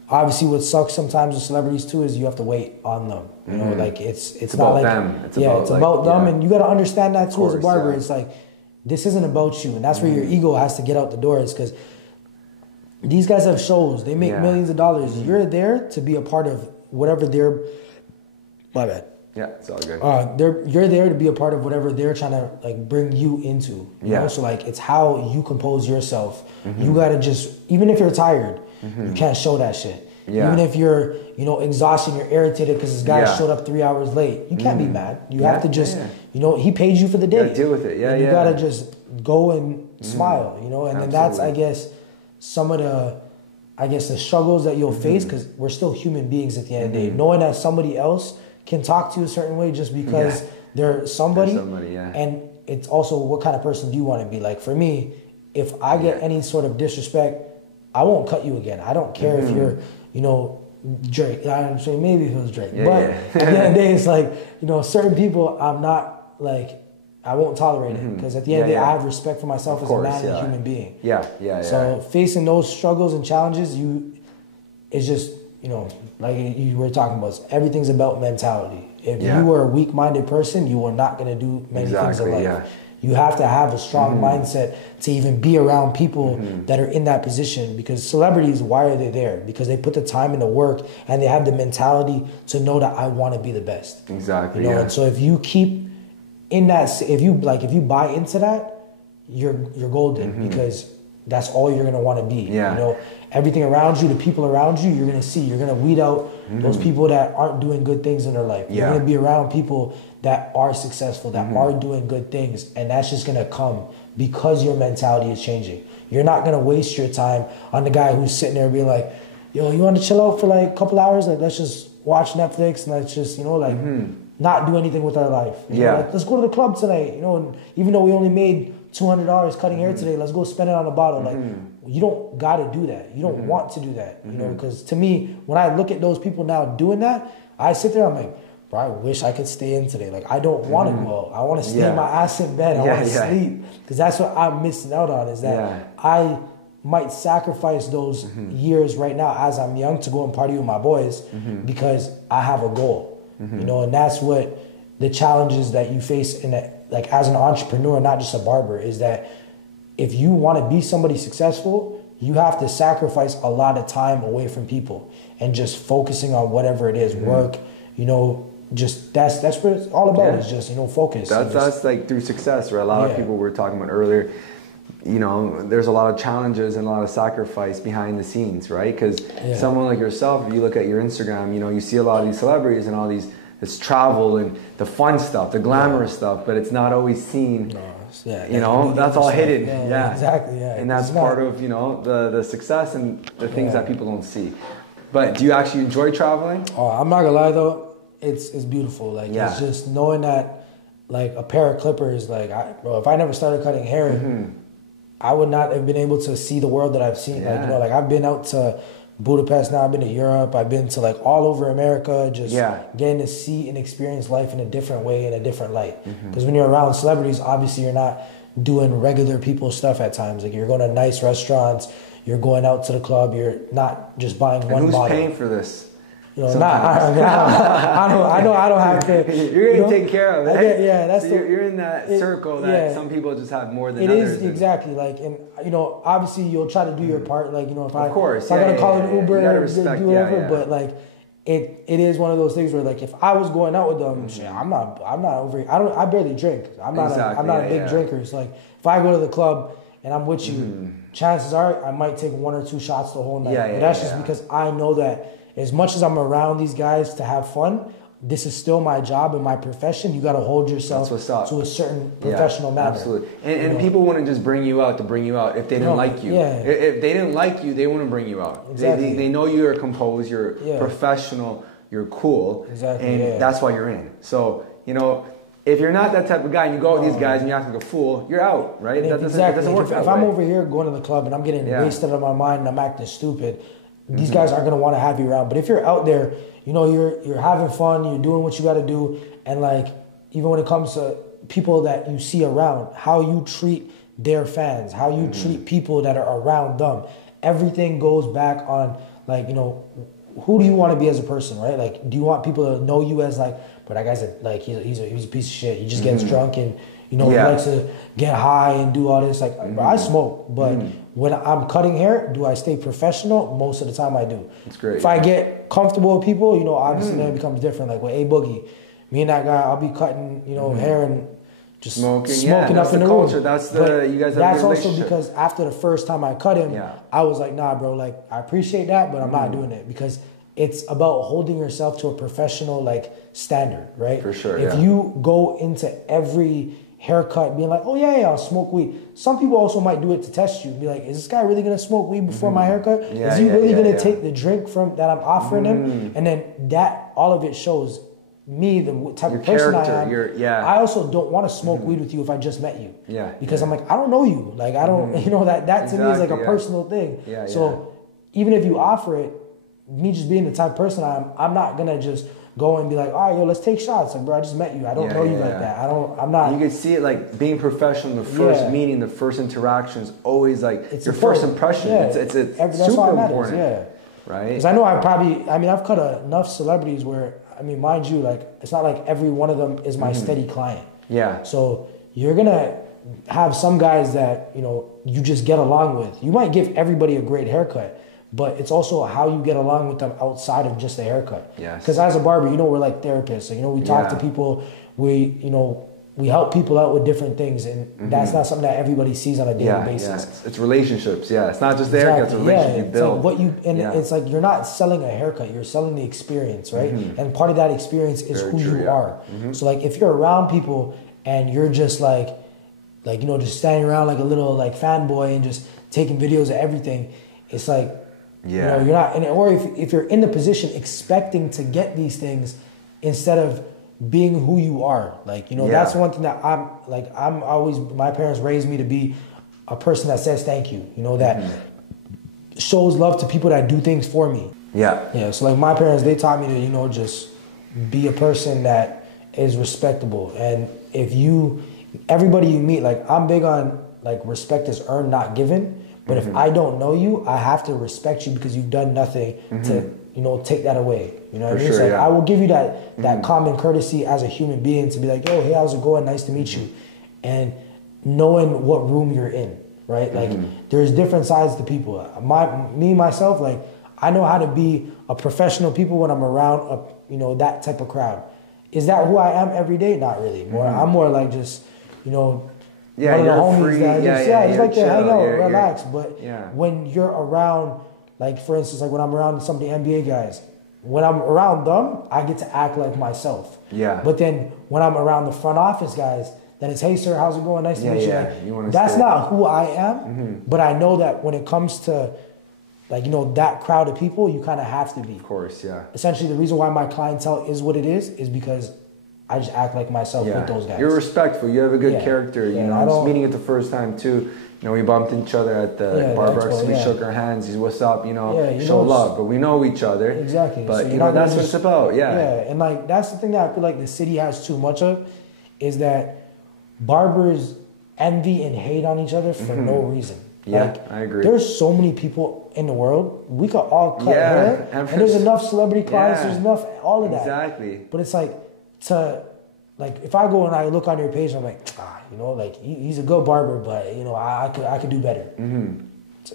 Obviously, what sucks sometimes with celebrities too is you have to wait on them. You know, like it's not about like them. It's about them, and you got to understand that too as a barber. It's like, this isn't about you, and that's where your ego has to get out the door. Is because these guys have shows, they make millions of dollars. You're there to be a part of whatever their Yeah, it's all good. You're there to be a part of whatever they're trying to like bring you into. You know? So like it's how you compose yourself. You gotta just, even if you're tired, you can't show that shit. Even if you're, you know, exhausted, you're irritated because this guy showed up 3 hours late. You can't be mad. You have to just, you know, he paid you for the day. You gotta deal with it. And you gotta just go and smile, you know. And then that's, I guess, some of the, the struggles that you'll face, because we're still human beings at the end of the day. Knowing that somebody else can talk to you a certain way just because they're somebody. And it's also what kind of person do you want to be. Like for me, if I get any sort of disrespect, I won't cut you again. I don't care if you're, you know, Drake. I'm saying maybe if it was Drake. But at the end of the day, it's like, you know, certain people I'm not like, I won't tolerate it. Because at the end of the day, I have respect for myself as a man and a human being. So facing those struggles and challenges, it's just, you know, like you were talking about, everything's about mentality. If you were a weak-minded person, you are not going to do many things in life. You have to have a strong mindset to even be around people that are in that position, because celebrities, why are they there? Because they put the time and the work, and they have the mentality to know that I want to be the best. Exactly. You know? And so if you keep in that, if you buy into that, you're golden, because that's all you're gonna want to be. You know, everything around you, the people around you, you're gonna see. You're gonna weed out those people that aren't doing good things in their life. You're gonna be around people that are successful, that are doing good things, and that's just gonna come because your mentality is changing. You're not gonna waste your time on the guy who's sitting there being like, "Yo, you want to chill out for like a couple hours? Like, let's just watch Netflix and let's just, you know, like not do anything with our life. You know, like, let's go to the club tonight. You know, and even though we only made $200 cutting hair today, let's go spend it on a bottle." Like, you don't got to do that. You don't want to do that. You know, because to me, when I look at those people now doing that, I sit there, I'm like, bro, I wish I could stay in today. Like, I don't want to go out. I want to stay my ass in bed. I want to sleep. Because that's what I'm missing out on, is that I might sacrifice those years right now as I'm young to go and party with my boys because I have a goal. You know, and that's what the challenges that you face in that, like as an entrepreneur, not just a barber, is that if you want to be somebody successful, you have to sacrifice a lot of time away from people and just focusing on whatever it is, work, you know, just that's what it's all about. Is just, you know, focus. That's like through success, right? A lot of people were talking about earlier, you know, there's a lot of challenges and a lot of sacrifice behind the scenes, right? Because someone like yourself, if you look at your Instagram, you know, you see a lot of these celebrities and all these, this travel and the fun stuff, the glamorous stuff, but it's not always seen. You know, that's all hidden. Exactly. And that's part of, you know, the success and the things that people don't see. But do you actually enjoy traveling? Oh, I'm not gonna lie though, it's beautiful. Like it's just knowing that, like a pair of clippers, like bro, if I never started cutting hair, I would not have been able to see the world that I've seen. Like, you know, like I've been out to Budapest now, I've been to Europe, I've been to like all over America, just getting to see and experience life in a different way, in a different light. Because when you're around celebrities, obviously you're not doing regular people stuff at times. Like you're going to nice restaurants, you're going out to the club, you're not just buying one bottle. Who's paying for this? You know, I don't have to. You're getting taken care of. Right? That's so you're in that circle that some people just have more than others. It is exactly like, and you know, obviously you'll try to do your part. Like, you know, if I gotta call an Uber and do whatever, but like it is one of those things where like if I was going out with them, I'm not over. I barely drink. I'm not a big drinker. So like if I go to the club and I'm with you, chances are I might take 1 or 2 shots the whole night. But that's just because I know that. As much as I'm around these guys to have fun, this is still my job and my profession. You got to hold yourself to a certain professional manner. Absolutely. And people wouldn't just bring you out to bring you out if they didn't like you. If they didn't like you, they wouldn't bring you out. Exactly. They know you're composed, you're professional, you're cool. Exactly. And that's why you're in. So, you know, if you're not that type of guy and you go out with these guys and you act like a fool, you're out, right? That doesn't work that way. If I'm over here going to the club and I'm getting wasted on my mind and I'm acting stupid, these guys aren't gonna want to have you around. But if you're out there, you know, you're having fun, you're doing what you got to do, and like even when it comes to people that you see around, how you treat their fans, how you treat people that are around them, everything goes back on like, you know, who do you want to be as a person, right? Like, do you want people to know you as like, but that guy's he's a piece of shit. He just gets drunk and, you know, he likes to get high and do all this. Like, I smoke, but when I'm cutting hair, do I stay professional? Most of the time I do. That's great. If I get comfortable with people, you know, obviously then it becomes different. Like with A Boogie, Me and that guy, I'll be cutting, you know, hair and just smoking that's up in the culture. room. That's the you guys have that's a also because after the first time I cut him, I was like, nah, bro, like I appreciate that, but I'm not doing it because it's about holding yourself to a professional like standard, right? For sure. If you go into every haircut being like, oh yeah, I'll smoke weed. Some people also might do it to test you. Be like, is this guy really gonna smoke weed before my haircut? Is he really gonna take the drink from that I'm offering him? And then that all of it shows me the type of person I am. I also don't want to smoke weed with you if I just met you. Because I'm like, I don't know you. Like I don't, you know, that to me is like a personal thing. So even if you offer it, me just being the type of person I'm not gonna just go and be like, all right, yo, let's take shots. Like, bro, I just met you. I don't know you like that. I'm not. You can see it like being professional. The first meeting, the first interaction is always like it's your first impression. It's super important. Right? Because I know I've cut enough celebrities where, I mean, mind you, like, it's not like every one of them is my steady client. So you're gonna have some guys that, you know, you just get along with. You might give everybody a great haircut, but it's also how you get along with them outside of just the haircut. Because as a barber, you know, we're like therapists. So, you know, we talk to people, we help people out with different things, and that's not something that everybody sees on a daily basis. It's relationships. It's not just the haircut, it's a relationship you build. Like it's like you're not selling a haircut, you're selling the experience, right? And part of that experience is who you are. So like if you're around people and you're just like you know, just standing around like a little like fanboy and just taking videos of everything, it's like, you know, you're not, or if you're in the position expecting to get these things instead of being who you are, like, you know, that's one thing that I'm always, my parents raised me to be a person that says thank you, you know, that shows love to people that do things for me. So like my parents, they taught me to, you know, just be a person that is respectable. And if everybody you meet, like I'm big on like respect is earned, not given. But if I don't know you, I have to respect you because you've done nothing to, you know, take that away. You know what I mean? So like, I will give you that common courtesy as a human being to be like, yo, hey, how's it going? Nice to meet you. And knowing what room you're in, right? Like there's different sides to people. Myself, like I know how to be a professional people when I'm around you know, that type of crowd. Is that who I am every day? Not really. I'm more like just, you know, one of the homies that just like to hang out, relax. But when you're around, like for instance, like when I'm around some of the NBA guys, when I'm around them, I get to act like myself. But then when I'm around the front office guys, then it's, hey sir, how's it going? Nice to meet you. Like, that's not who I am. But I know that when it comes to, like, you know, that crowd of people, you kind of have to be. Of course, Essentially, the reason why my clientele is what it is because I just act like myself with those guys. You're respectful. You have a good character. You know, just meeting it the first time too. You know, we bumped each other at the Barber Secrets. We shook our hands. He's, what's up? You know, show love. But we know each other. Exactly. But so you know, that's what it's about. And like that's the thing that I feel like the city has too much of, is that barbers envy and hate on each other for no reason. Like, I agree. There's so many people in the world. We could all cut hair, and there's enough celebrity clients. There's enough all of that. Exactly. But it's like if I go and I look on your page, I'm like, you know, like he's a good barber, but you know, I could do better.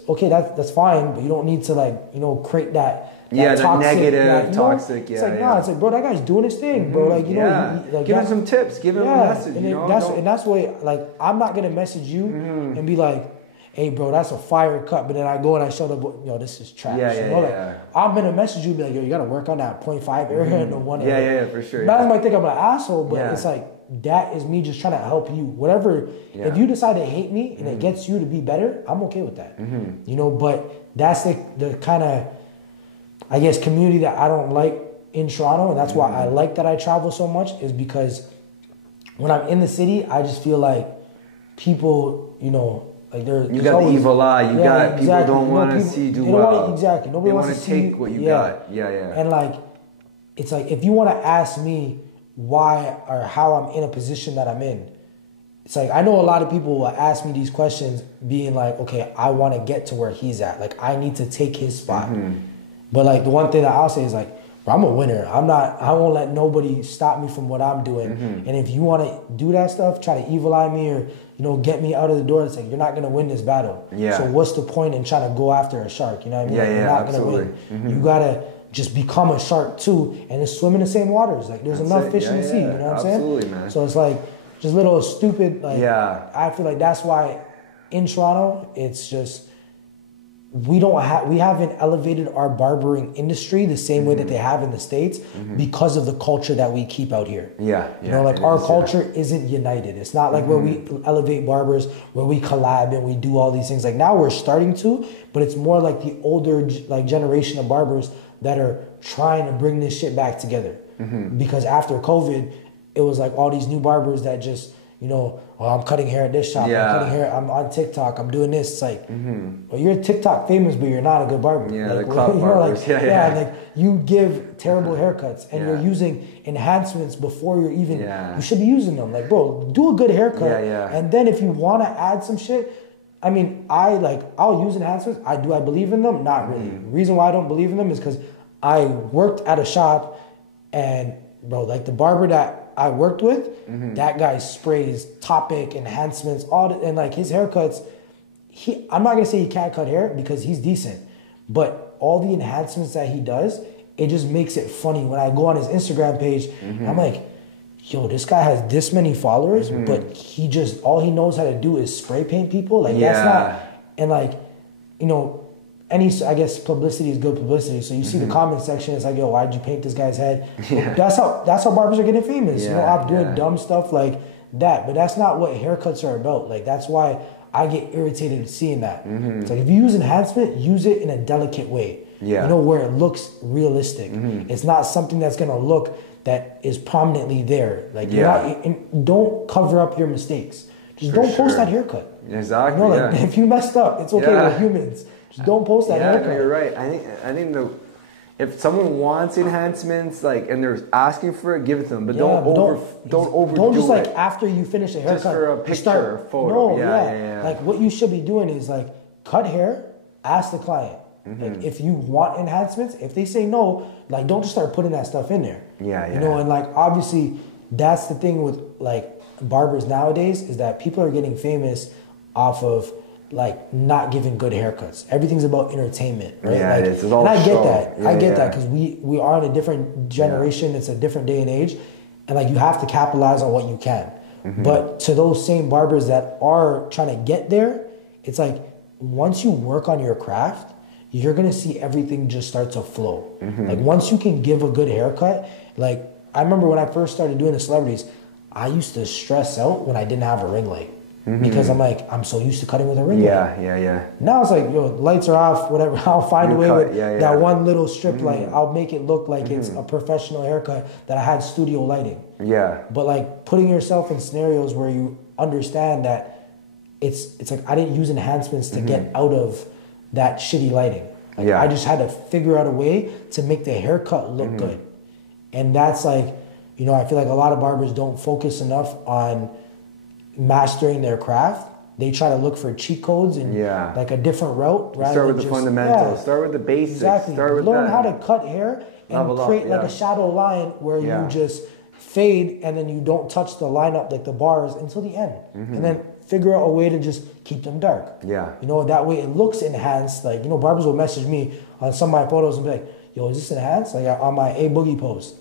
Okay, that's fine, but you don't need to, like, you know, create that toxic, negative, toxic. It's like it's like, bro, that guy's doing his thing, bro. Like, you know, like, give him some tips, give him a message. And you know, that's why, like, I'm not gonna message you and be like, hey, bro, that's a fire cut. But then I go and I show them, yo, this is trash. You know, like, I'm gonna message you and be like, yo, you gotta work on that 0.5 area and the 1 area. For sure. Guys might think I'm an asshole, but it's like, that is me just trying to help you. Whatever, if you decide to hate me and it gets you to be better, I'm okay with that. You know, but that's the kind of, I guess, community that I don't like in Toronto, and that's why I like that I travel so much, is because when I'm in the city, I just feel like people, you know, like you got the evil eye. You got people don't want to see you do well. Nobody wants to take what you got. And like, it's like, if you want to ask me why or how I'm in a position that I'm in, it's like, I know a lot of people will ask me these questions being like, okay, I want to get to where he's at. Like, I need to take his spot. But like, the one thing that I'll say is like, bro, I'm a winner. I won't let nobody stop me from what I'm doing. And if you want to do that stuff, try to evil eye me or, you know, get me out of the door, it's like, you're not going to win this battle. So what's the point in trying to go after a shark? You know what I mean? You're not going to win. You got to just become a shark too and just swim in the same waters. Like there's enough fish in the sea, you know what I'm saying? Absolutely, man. So it's like just little stupid, like, I feel like that's why in Toronto, it's just, we haven't elevated our barbering industry the same way that they have in the States because of the culture that we keep out here. You know, like our culture isn't united. It's not like where we elevate barbers, where we collab and we do all these things. Like now we're starting to, but it's more like the older like generation of barbers that are trying to bring this shit back together. Because after COVID, it was like all these new barbers that just, you know, oh, I'm cutting hair at this shop. I'm cutting hair. I'm on TikTok. I'm doing this. It's like, well, you're TikTok famous, but you're not a good barber. Like, you know, barbers. Like you give terrible haircuts and you're using enhancements before you're even. You should be using them. Like, bro, do a good haircut. And then if you want to add some shit, I mean, I'll use enhancements. I believe in them? Not really. The reason why I don't believe in them is because I worked at a shop and, bro, like the barber that I worked with, that guy sprays topic enhancements, and like his haircuts, I'm not gonna say he can't cut hair because he's decent, but all the enhancements that he does, it just makes it funny. When I go on his Instagram page, I'm like, yo, this guy has this many followers, but all he knows how to do is spray paint people. Like that's not, and like, you know, I guess publicity is good publicity. So you see the comment section, it's like, yo, why'd you paint this guy's head? That's how barbers are getting famous. You know, I'm doing dumb stuff like that. But that's not what haircuts are about. Like that's why I get irritated seeing that. It's like if you use enhancement, use it in a delicate way. You know, where it looks realistic. It's not something that's gonna look that is prominently there. Like don't cover up your mistakes. Just don't post that haircut. Exactly. You know, like if you messed up, it's okay. We're humans. Just don't post that haircut. No, you're right. I think if someone wants enhancements, like, and they're asking for it, give it to them. But don't overdo it. Don't just like after you finish a haircut, just for a picture or photo. No, Like what you should be doing is like cut hair. Ask the client. Like if you want enhancements, if they say no, like don't just start putting that stuff in there. You know, and like obviously that's the thing with like barbers nowadays is that people are getting famous off of like not giving good haircuts. Everything's about entertainment, right? It is. It's all and I show. get that. I get that because we are in a different generation. It's a different day and age, and like you have to capitalize on what you can. But to those same barbers that are trying to get there, it's like once you work on your craft, you're gonna see everything just start to flow. Like once you can give a good haircut, like I remember when I first started doing the celebrities, I used to stress out when I didn't have a ring light. Because I'm so used to cutting with a ring light. Now it's like, yo, lights are off, whatever. I'll find a way with that one little strip light. I'll make it look like it's a professional haircut that I had studio lighting. But like putting yourself in scenarios where you understand that it's like I didn't use enhancements to get out of that shitty lighting. Like I just had to figure out a way to make the haircut look good. And that's like, you know, I feel like a lot of barbers don't focus enough on mastering their craft. They try to look for cheat codes and like a different route. Start with the fundamentals. Start with the basics. Exactly. Start with Learn how to cut hair and create like a shadow line where you just fade and then you don't touch the lineup, like the bars, until the end. And then figure out a way to just keep them dark. You know, that way it looks enhanced. Like, you know, barbers will message me on some of my photos and be like, yo, is this enhanced? Like on my A Boogie post.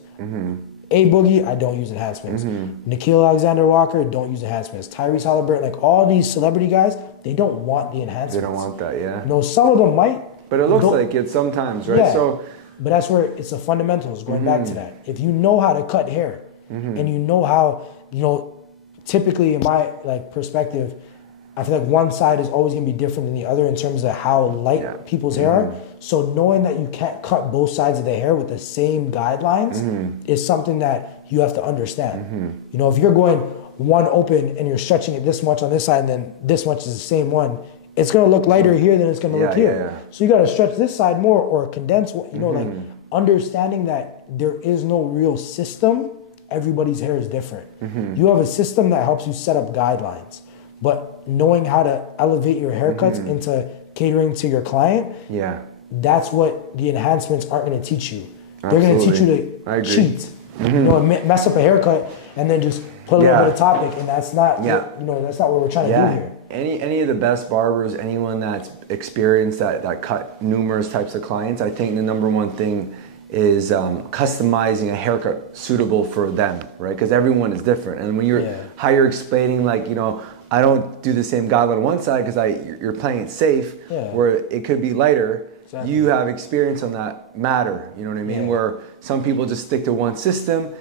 A Boogie, I don't use enhancements. Nikhil Alexander Walker, don't use enhancements. Tyrese Halliburton, like all these celebrity guys, they don't want the enhancements. They don't want that, You know, some of them might. But it looks like it sometimes, right? So, but that's where it's the fundamentals, going back to that. If you know how to cut hair and you know how, you know, typically in my like perspective, I feel like one side is always going to be different than the other in terms of how light people's hair are. So knowing that you can't cut both sides of the hair with the same guidelines is something that you have to understand. You know, if you're going one open and you're stretching it this much on this side and then this much is the same one, it's going to look lighter here than it's going to look here. So you got to stretch this side more or condense, you know, like understanding that there is no real system. Everybody's hair is different. You have a system that helps you set up guidelines. But knowing how to elevate your haircuts into catering to your client, that's what the enhancements aren't going to teach you. They're going to teach you to cheat. You know, mess up a haircut and then just put a little bit of topic, and that's not, you know, that's not what we're trying to do here. Any of the best barbers, anyone that's experienced that cut numerous types of clients, I think the number one thing is customizing a haircut suitable for them, right? Because everyone is different. And when you're how you're explaining, like, you know, I don't do the same goggle on one side because you're playing it safe, where it could be lighter. Exactly. You have experience on that matter, you know what I mean? Where some people just stick to one system.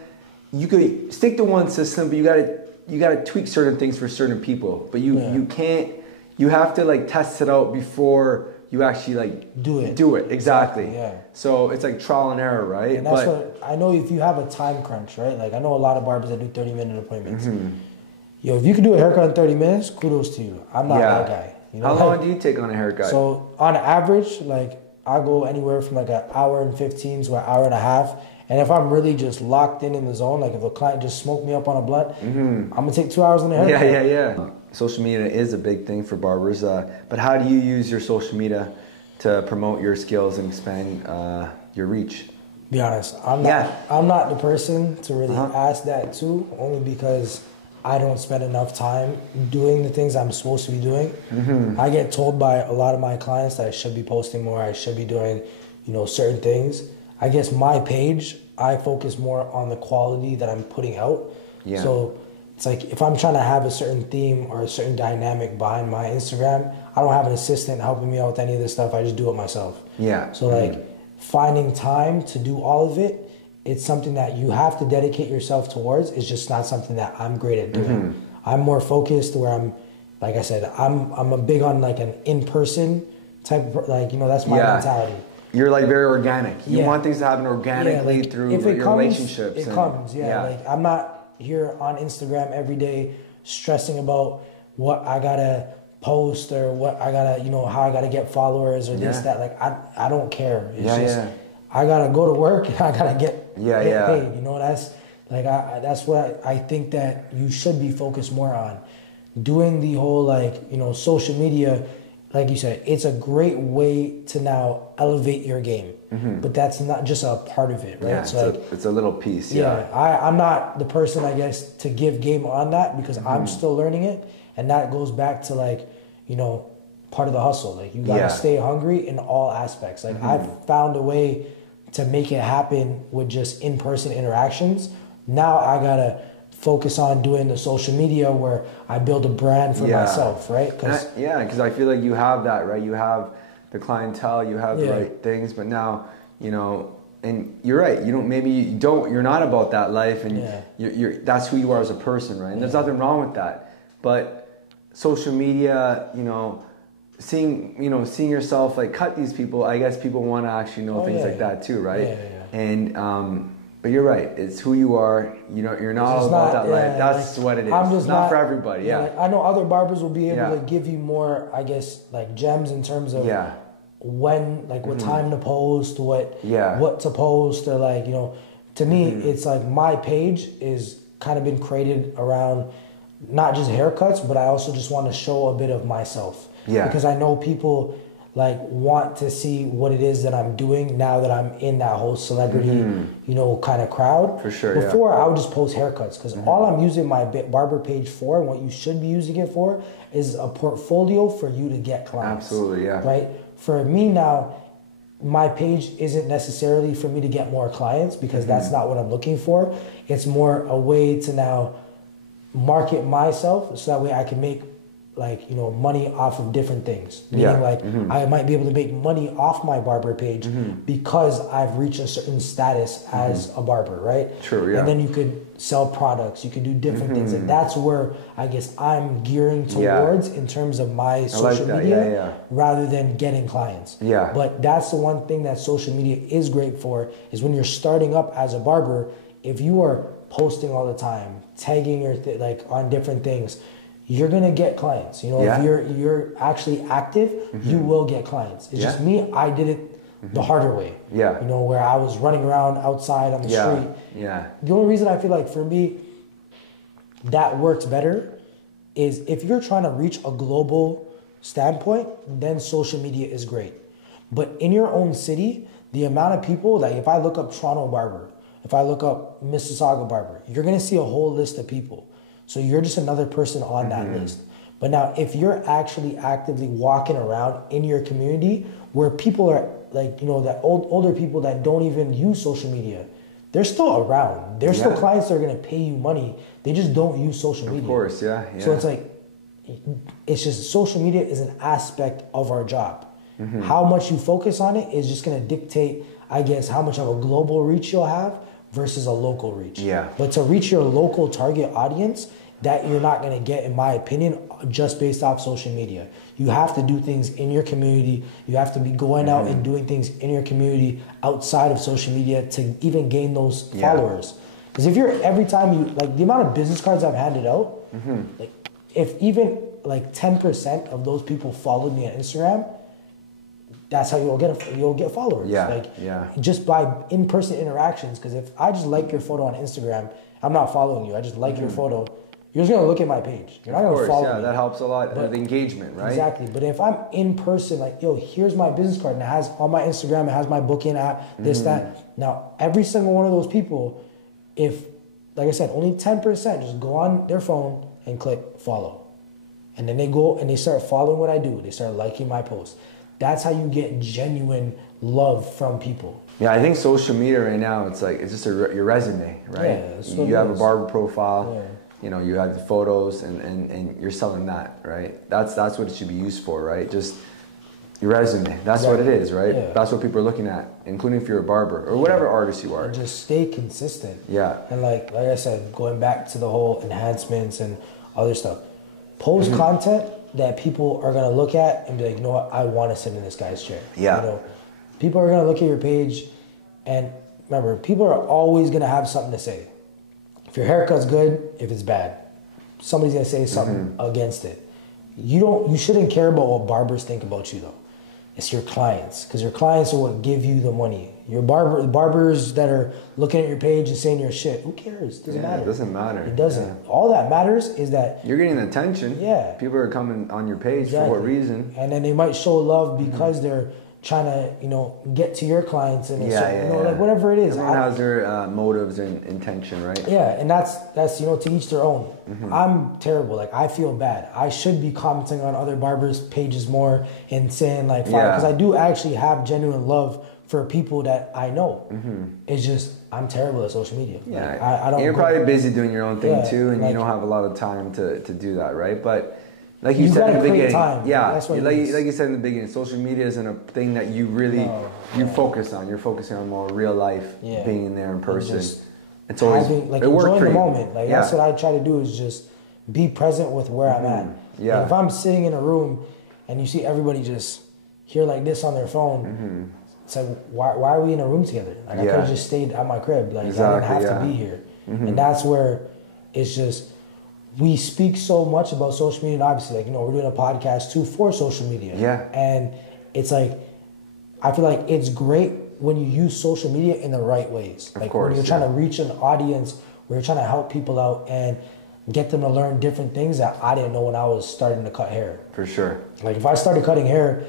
You could stick to one system, but you gotta tweak certain things for certain people. But you can't. You have to like test it out before you actually like do it. Exactly. Yeah. So it's like trial and error, right? And that's what I know. If you have a time crunch, right? Like I know a lot of barbers that do 30-minute appointments. Yo, if you can do a haircut in 30 minutes, kudos to you. I'm not that guy. You know, how long do you take on a haircut? So on average, like I go anywhere from like an hour and 15 to an hour and a half. And if I'm really just locked in the zone, like if a client just smoked me up on a blunt, I'm gonna take 2 hours on the haircut. Yeah. Social media is a big thing for barbers. But how do you use your social media to promote your skills and expand your reach? Be honest, I'm not the person to really ask that too, only because I don't spend enough time doing the things I'm supposed to be doing. I get told by a lot of my clients that I should be posting more, I should be doing, you know, certain things. I guess my page, I focus more on the quality that I'm putting out. So it's like if I'm trying to have a certain theme or a certain dynamic behind my Instagram, I don't have an assistant helping me out with any of this stuff. I just do it myself. So like finding time to do all of it, it's something that you have to dedicate yourself towards. It's just not something that I'm great at doing. I'm more focused where I'm, like I said, I'm a big on like an in-person type of, like, you know, that's my mentality. You're like very organic. You want things to happen organically through your relationships. It comes, Like I'm not here on Instagram every day stressing about what I gotta post or what I gotta, you know, how I gotta get followers or this, that. Like I don't care. It's just I gotta go to work and I gotta get paid. You know, that's like that's what I think that you should be focused more on. Doing the whole like, you know, social media. Like you said, it's a great way to now elevate your game, but that's not just a part of it, right? Yeah, so it's a little piece. I'm not the person, I guess, to give game on that because I'm still learning it, and that goes back to like, you know, part of the hustle. Like you gotta stay hungry in all aspects. Like I've found a way to make it happen with just in-person interactions. Now I gotta focus on doing the social media where I build a brand for myself, right? Because I feel like you have that, right? You have the clientele, you have the right things, but now, you know, and you're right, you're not about that life, and you're that's who you are as a person, right? And there's nothing wrong with that. But social media, you know, seeing yourself like cut these people, I guess people want to actually know things like that too, right? And but you're right. It's who you are. You know, you're not all about that life. That's like, what it is. It's not for everybody. Like, I know other barbers will be able to give you more, I guess, like gems in terms of when, like what time to post, what to post, or like, you know, to me, it's like my page is kind of been created around not just haircuts, but I also just want to show a bit of myself. Because I know people like want to see what it is that I'm doing now that I'm in that whole celebrity, you know, kind of crowd. For sure. Before I would just post haircuts because all I'm using my barber page for, and what you should be using it for, is a portfolio for you to get clients. Absolutely, yeah. Right. For me now, my page isn't necessarily for me to get more clients because that's not what I'm looking for. It's more a way to now market myself so that way I can make, like, you know, money off of different things. Meaning like I might be able to make money off my barber page because I've reached a certain status as a barber, right? True, yeah. And then you could sell products, you could do different things. And that's where I guess I'm gearing towards in terms of my social media rather than getting clients. But that's the one thing that social media is great for, is when you're starting up as a barber, if you are posting all the time, tagging your like on different things, you're gonna get clients. You know, if you're actually active, you will get clients. It's just me, I did it the harder way. You know, where I was running around outside on the street. The only reason I feel like for me that works better is if you're trying to reach a global standpoint, then social media is great. But in your own city, the amount of people, like if I look up Toronto Barber, if I look up Mississauga Barber, you're gonna see a whole list of people. So you're just another person on that list. But now if you're actually actively walking around in your community where people are like, you know, that older people that don't even use social media, they're still around. They're still clients that are going to pay you money. They just don't use social media. Of course, yeah. So it's like, it's just social media is an aspect of our job. How much you focus on it is just going to dictate, I guess, how much of a global reach you'll have versus a local reach. Yeah. But to reach your local target audience, that you're not going to get, in my opinion, just based off social media. You have to do things in your community. You have to be going out and doing things in your community outside of social media to even gain those followers. Because if you're, every time you, like the amount of business cards I've handed out, like if even like 10% of those people followed me on Instagram, that's how you'll get followers. Just by in-person interactions. Because if I just like your photo on Instagram, I'm not following you. I just like your photo. You're just gonna look at my page. You're not gonna follow me. That helps a lot with engagement, right? Exactly. But if I'm in person, like, yo, here's my business card, and it has on my Instagram, it has my booking app, this, that. Now, every single one of those people, if, like I said, only 10% just go on their phone and click follow, and then they go and they start following what I do. They start liking my posts. That's how you get genuine love from people. Yeah, I think social media right now, it's like, it's just your resume, right? Yeah, you have a barber profile. Yeah. You know, you have the photos and you're selling that, right? That's what it should be used for, right? Just your resume. That's what it is, right? Yeah. That's what people are looking at, including if you're a barber or whatever artist you are. And just stay consistent. Yeah. And like I said, going back to the whole enhancements and other stuff, post content that people are gonna look at and be like, you know what, I want to sit in this guy's chair. Yeah. You know, people are gonna look at your page, and remember, people are always gonna have something to say. If your haircut's good, if it's bad, somebody's gonna say something against it. You shouldn't care about what barbers think about you though. It's your clients, because your clients are what give you the money. Your barbers that are looking at your page and saying your shit, who cares? It doesn't matter. It doesn't matter. It doesn't. Yeah. All that matters is that you're getting attention. Yeah. People are coming on your page for what reason? And then they might show love because they're trying to, you know, get to your clients and like whatever it is. Everyone has their motives and intention, right? Yeah, and that's you know, to each their own. I'm terrible. Like, I feel bad. I should be commenting on other barbers' pages more and saying like, because I do actually have genuine love for people that I know. It's just I'm terrible at social media. Yeah, like, I don't. You're probably busy doing your own thing too, and you don't have a lot of time to do that, right? But like you said in the beginning, like you said in the beginning, social media isn't a thing that you really focus on. You're focusing on more real life, being in there in person. It's always like enjoying the moment. Like that's what I try to do, is just be present with where I'm at. Yeah. Like if I'm sitting in a room and you see everybody just here like this on their phone, it's like why are we in a room together? Like I could have just stayed at my crib. Like I didn't have to be here. And that's where it's just. We speak so much about social media, and obviously, like, you know, we're doing a podcast too for social media. Yeah. And it's like, I feel like it's great when you use social media in the right ways. Like, when you're trying to reach an audience, where you're trying to help people out and get them to learn different things that I didn't know when I was starting to cut hair. For sure. Like, if I started cutting hair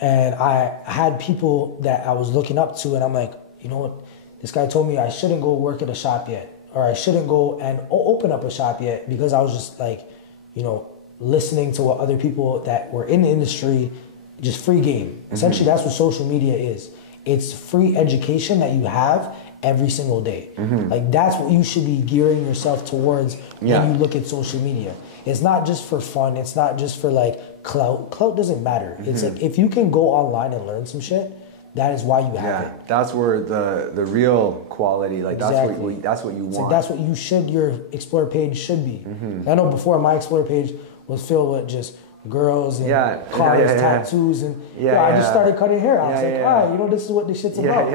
and I had people that I was looking up to, and I'm like, you know what, this guy told me I shouldn't go work at a shop yet. Or I shouldn't go and open up a shop yet, because I was just like, you know, listening to what other people that were in the industry, just free game. Essentially, that's what social media is. It's free education that you have every single day. Like, that's what you should be gearing yourself towards when you look at social media. It's not just for fun. It's not just for like clout. Clout doesn't matter. It's like, if you can go online and learn some shit, that is why you have it. That's where the real quality, like that's what you want. Like that's what you should, your Explore page should be. I know before my Explore page was filled with just girls and cars, tattoos, and I just started cutting hair. I was like, all right, you know, this is what this shit's about.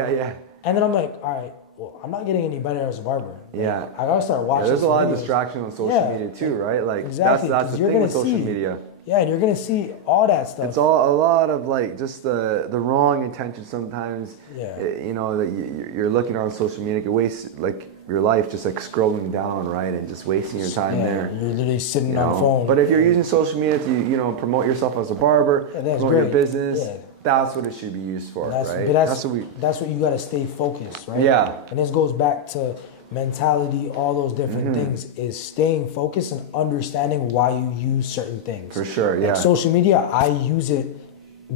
And then I'm like, all right, well, I'm not getting any better as a barber. Like, I gotta start watching. There's a lot of distraction on social media too, right? Like that's the thing with social media. Yeah, and you're gonna see all that stuff. It's all a lot of like just the wrong intention sometimes. You know, that you're looking on social media, you can waste like your life just like scrolling down, right, and just wasting your time there. You're literally sitting on the phone. But if you're using social media to promote yourself as a barber, promote your business, that's what it should be used for, right? But that's what you gotta stay focused, right? Yeah. And this goes back to mentality, all those different things, is staying focused and understanding why you use certain things. For sure, like social media, I use it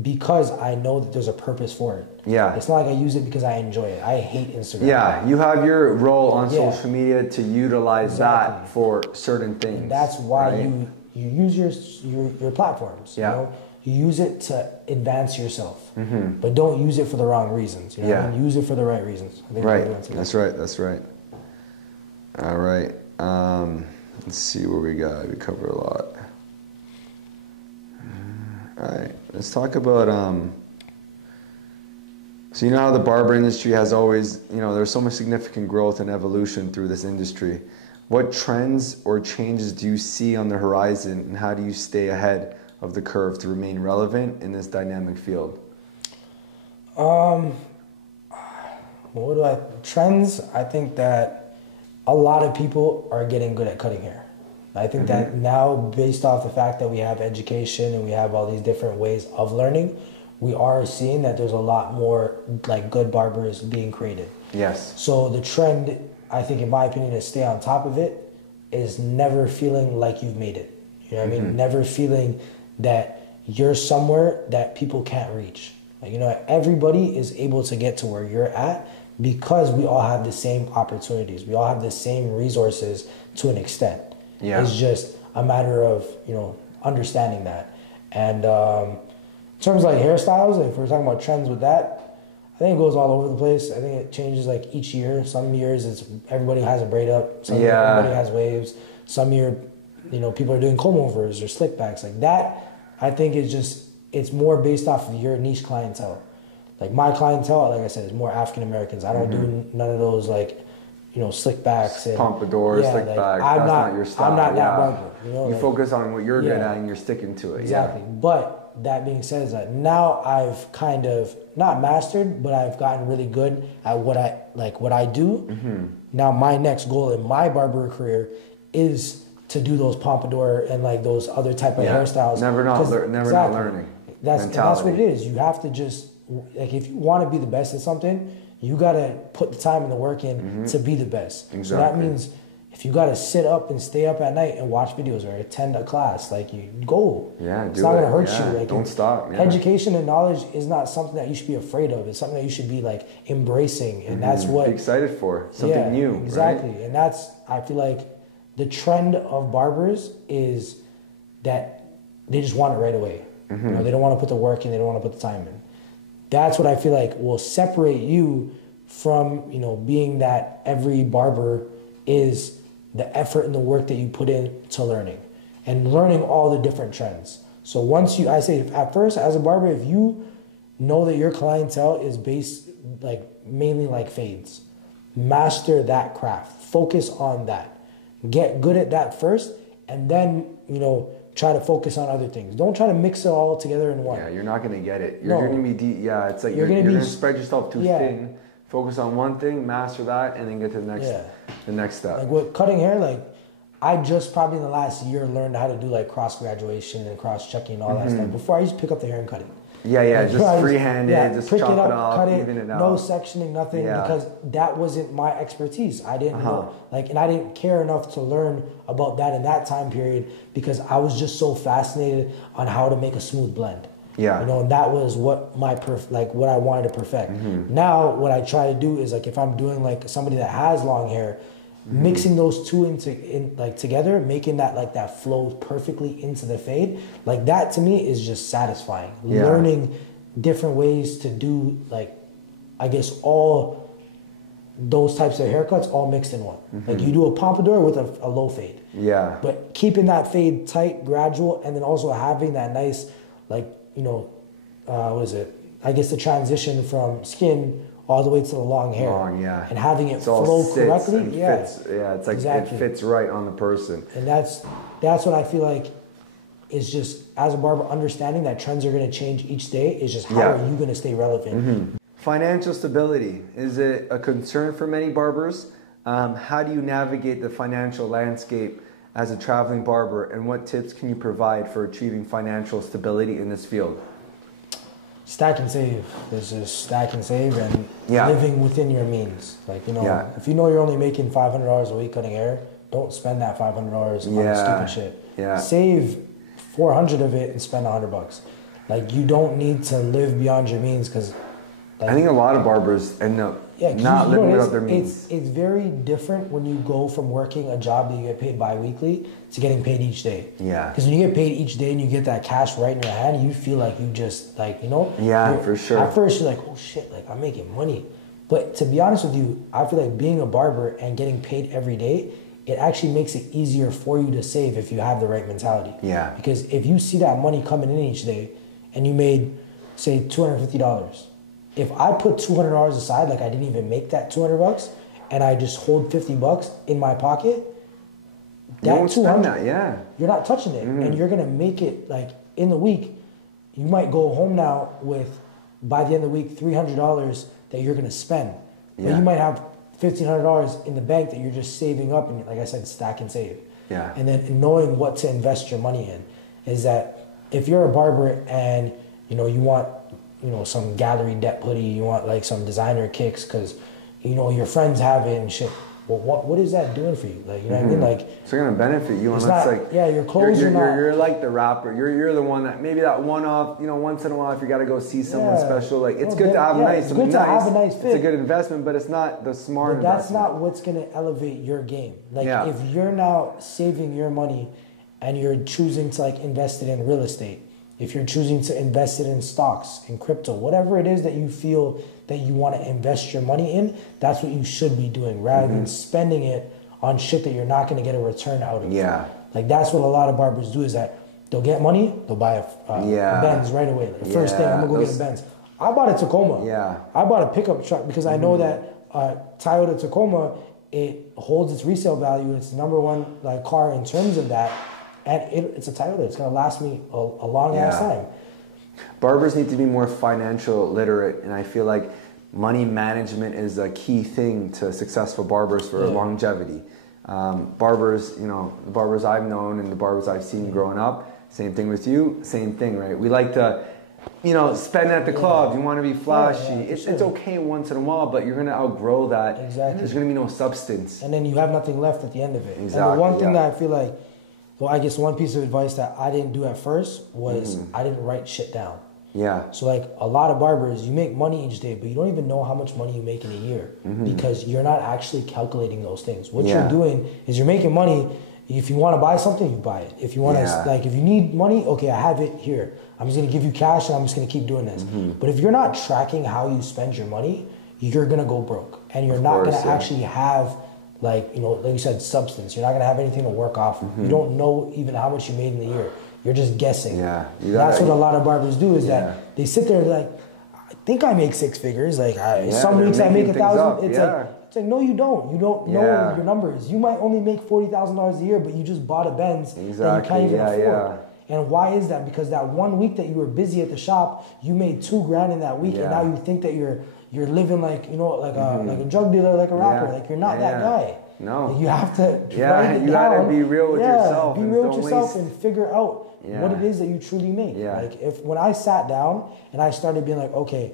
because I know that there's a purpose for it. Yeah. It's not like I use it because I enjoy it. I hate Instagram. Yeah, you have your role on social media to utilize that for certain things. And that's why you use your platforms. Yeah. You know? You use it to advance yourself, but don't use it for the wrong reasons. You know what I mean? Use it for the right reasons. I think That's right. That's right. All right. Let's see what we got. We cover a lot. All right. Let's talk about. So you know how the barber industry has always, there's so much significant growth and evolution through this industry. What trends or changes do you see on the horizon, and how do you stay ahead of the curve to remain relevant in this dynamic field? Trends, I think that a lot of people are getting good at cutting hair. I think that now, based off the fact that we have education and we have all these different ways of learning, we are seeing that there's a lot more like good barbers being created. Yes. So the trend, I think, in my opinion, to stay on top of it is never feeling like you've made it. You know what I mean? Never feeling that you're somewhere that people can't reach. Like, everybody is able to get to where you're at because we all have the same opportunities. We all have the same resources to an extent. Yeah. It's just a matter of, understanding that. And in terms of like hairstyles, if we're talking about trends with that, I think it goes all over the place. I think it changes like each year. Some years it's everybody has a braid up. Some years everybody has waves. Some year, people are doing comb overs or slick backs. Like that, I think it's more based off of your niche clientele. Like my clientele, like I said, is more African Americans. I don't do none of those like, slick backs and pompadours, slick back. That's not your style. I'm not that barber. You focus on what you're good at and you're sticking to it. Exactly. Yeah. But that being said, is that now I've kind of not mastered, but I've gotten really good at what I do. Now my next goal in my barber career is to do those pompadour and like those other type of hairstyles. Never not learning. That's what it is. You have to just, like, if you want to be the best at something, you got to put the time and the work in to be the best. Exactly. So that means if you got to sit up and stay up at night and watch videos or attend a class, like, you go. Yeah, it's not going to hurt you. Like, don't stop. Yeah. Education and knowledge is not something that you should be afraid of. It's something that you should be like embracing, and that's what be excited for. Something new. Exactly, right? And that's, I feel like the trend of barbers is that they just want it right away. They don't want to put the work in. They don't want to put the time in. That's what I feel like will separate you from, being that every barber is the effort and the work that you put in to learning and learning all the different trends. So I say at first as a barber, if you know that your clientele is based like mainly like fades, master that craft, focus on that, get good at that first, and then, try to focus on other things. Don't try to mix it all together in one. Yeah, you're not going to get it. You're going to be deep. Yeah, it's like you're going to spread yourself too thin. Focus on one thing, master that, and then get to the next step. Like with cutting hair, like I just probably in the last year learned how to do like cross graduation and cross checking and all that stuff. Before I used to pick up the hair and cut it. Yeah, just freehanded, just chop it up, cut it, even it out. No sectioning, nothing, because that wasn't my expertise. I didn't know, and I didn't care enough to learn about that in that time period because I was just so fascinated on how to make a smooth blend. Yeah, and that was what what I wanted to perfect. Now, what I try to do is like if I'm doing like somebody that has long hair, mixing those two together, making that flow perfectly into the fade, like that to me is just satisfying. Learning different ways to do I guess all those types of haircuts all mixed in one. Like you do a pompadour with a low fade. Yeah. But keeping that fade tight, gradual, and then also having that nice what is it? I guess the transition from skin all the way to the long hair. And having it flow correctly. It's like it fits right on the person. And that's what I feel like is just, as a barber, understanding that trends are going to change each day is just how are you going to stay relevant. Financial stability, is it a concern for many barbers? How do you navigate the financial landscape as a traveling barber, and what tips can you provide for achieving financial stability in this field? Stack and save. There's just stack and save and living within your means. If you know you're only making $500 a week cutting hair, don't spend that $500 on stupid shit. Save $400 of it and spend $100. Like, you don't need to live beyond your means, because like, I think a lot of barbers end up not living without their means. It's very different when you go from working a job that you get paid bi-weekly to getting paid each day. Yeah. Because when you get paid each day and you get that cash right in your hand, you feel like you just, like, you know? Yeah, for sure. At first you're like, oh shit, like, I'm making money. But to be honest with you, I feel like being a barber and getting paid every day, it actually makes it easier for you to save if you have the right mentality. Yeah. Because if you see that money coming in each day and you made, say, $250, if I put $200 aside, like I didn't even make that $200, and I just hold $50 in my pocket, that $200, you're not touching it, and you're gonna make it, like, in the week. You might go home now with, by the end of the week, $300 that you're gonna spend. But you might have $1,500 in the bank that you're just saving up, and, like I said, stack and save. Yeah. And then knowing what to invest your money in is that if you're a barber and you want some gallery debt hoodie, you want like some designer kicks because your friends have it and shit. Well, what is that doing for you? Like, you know what I mean? Like, it's gonna benefit you, and it's that's not, like, your clothes are not. You're like the rapper. You're the one that maybe that one off. Once in a while, if you got to go see someone special, like it's good to have it's good to have a nice fit. It's a good investment, but it's not the smart. But that's not what's gonna elevate your game. Like, if you're now saving your money, and you're choosing to like invest it in real estate, if you're choosing to invest it in stocks, in crypto, whatever it is that you feel that you want to invest your money in, that's what you should be doing, rather than spending it on shit that you're not going to get a return out of. Yeah. Like, that's what a lot of barbers do, is that they'll get money, they'll buy a Benz right away. Like, the first thing, I'm going to go get a Benz. I bought a Tacoma. Yeah. I bought a pickup truck because I know that Toyota Tacoma, it holds its resale value. It's the number one like car in terms of that. And it's a Toyota. It's going to last me a long ass time. Barbers need to be more financial literate, and I feel like money management is a key thing to successful barbers for longevity. Barbers, the barbers I've known and the barbers I've seen growing up, same thing with you, same thing, right? We like to, spend at the clubs. You want to be flashy. It's okay once in a while, but you're going to outgrow that. Exactly. There's going to be no substance. And then you have nothing left at the end of it. Exactly. And the one thing that I feel like, I guess one piece of advice that I didn't do at first was I didn't write shit down. Yeah. So like a lot of barbers, you make money each day, but you don't even know how much money you make in a year because you're not actually calculating those things. What you're doing is you're making money. If you want to buy something, you buy it. If you want to, like, if you need money, okay, I have it here. I'm just going to give you cash and I'm just going to keep doing this. But if you're not tracking how you spend your money, you're going to go broke, and you're not going to actually have, like you said, substance. You're not going to have anything to work off. You don't know even how much you made in the year. You're just guessing. Yeah. That's what a lot of barbers do, is that they sit there like, I think I make six figures. Like, some weeks I make 1,000. It's like, no, you don't. You don't know your numbers. You might only make $40,000 a year, but you just bought a Benz that you can't even afford. And why is that? Because that 1 week that you were busy at the shop, you made $2,000 in that week, and now you think that you're living like like a drug dealer, like a rapper. Like, you're not that guy. No. Like, you have to write it down. You gotta be real with yourself. Be real with yourself and figure out what it is that you truly make. Like, when I sat down and I started being like, okay,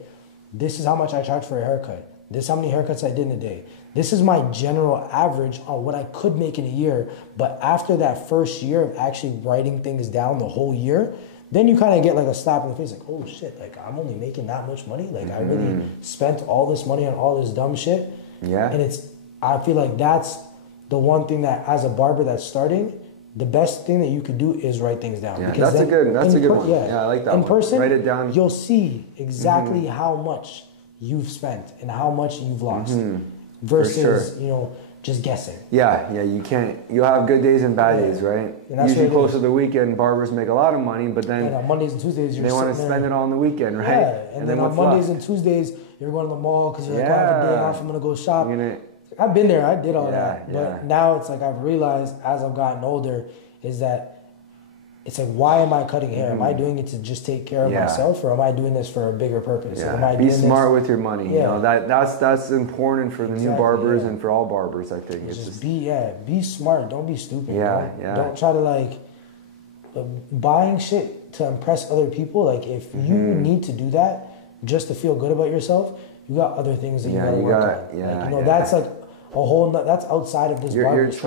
this is how much I charge for a haircut. This is how many haircuts I did in a day. This is my general average on what I could make in a year. But after that first year of actually writing things down the whole year, then you kind of get like a slap in the face, like, oh shit, like, I'm only making that much money. Like, I really spent all this money on all this dumb shit. Yeah. And I feel like that's the one thing that, as a barber that's starting, the best thing that you could do is write things down. Yeah, that's a good one. Yeah, I like that one. In person, write it down. You'll see exactly how much you've spent and how much you've lost versus, just guessing. Yeah, you can't. You'll have good days and bad days, right? Usually close to the weekend, barbers make a lot of money, but then on Mondays and Tuesdays, they want to spend it all on the weekend, right? Yeah, and then on Mondays and Tuesdays, you're going to the mall because you're like, I have a day off, I'm going to go shop. I've been there, I did all that. But now it's like I've realized, as I've gotten older, is that it's like, why am I cutting hair? Am I doing it to just take care of myself, or am I doing this for a bigger purpose? Yeah. Am I Be smart with your money. That's important for the new barbers and for all barbers, I think. Just be smart. Don't be stupid. Don't try to like buying shit to impress other people. Like, if you need to do that just to feel good about yourself, you got other things that you gotta work on. That's like that's outside of this barber stuff.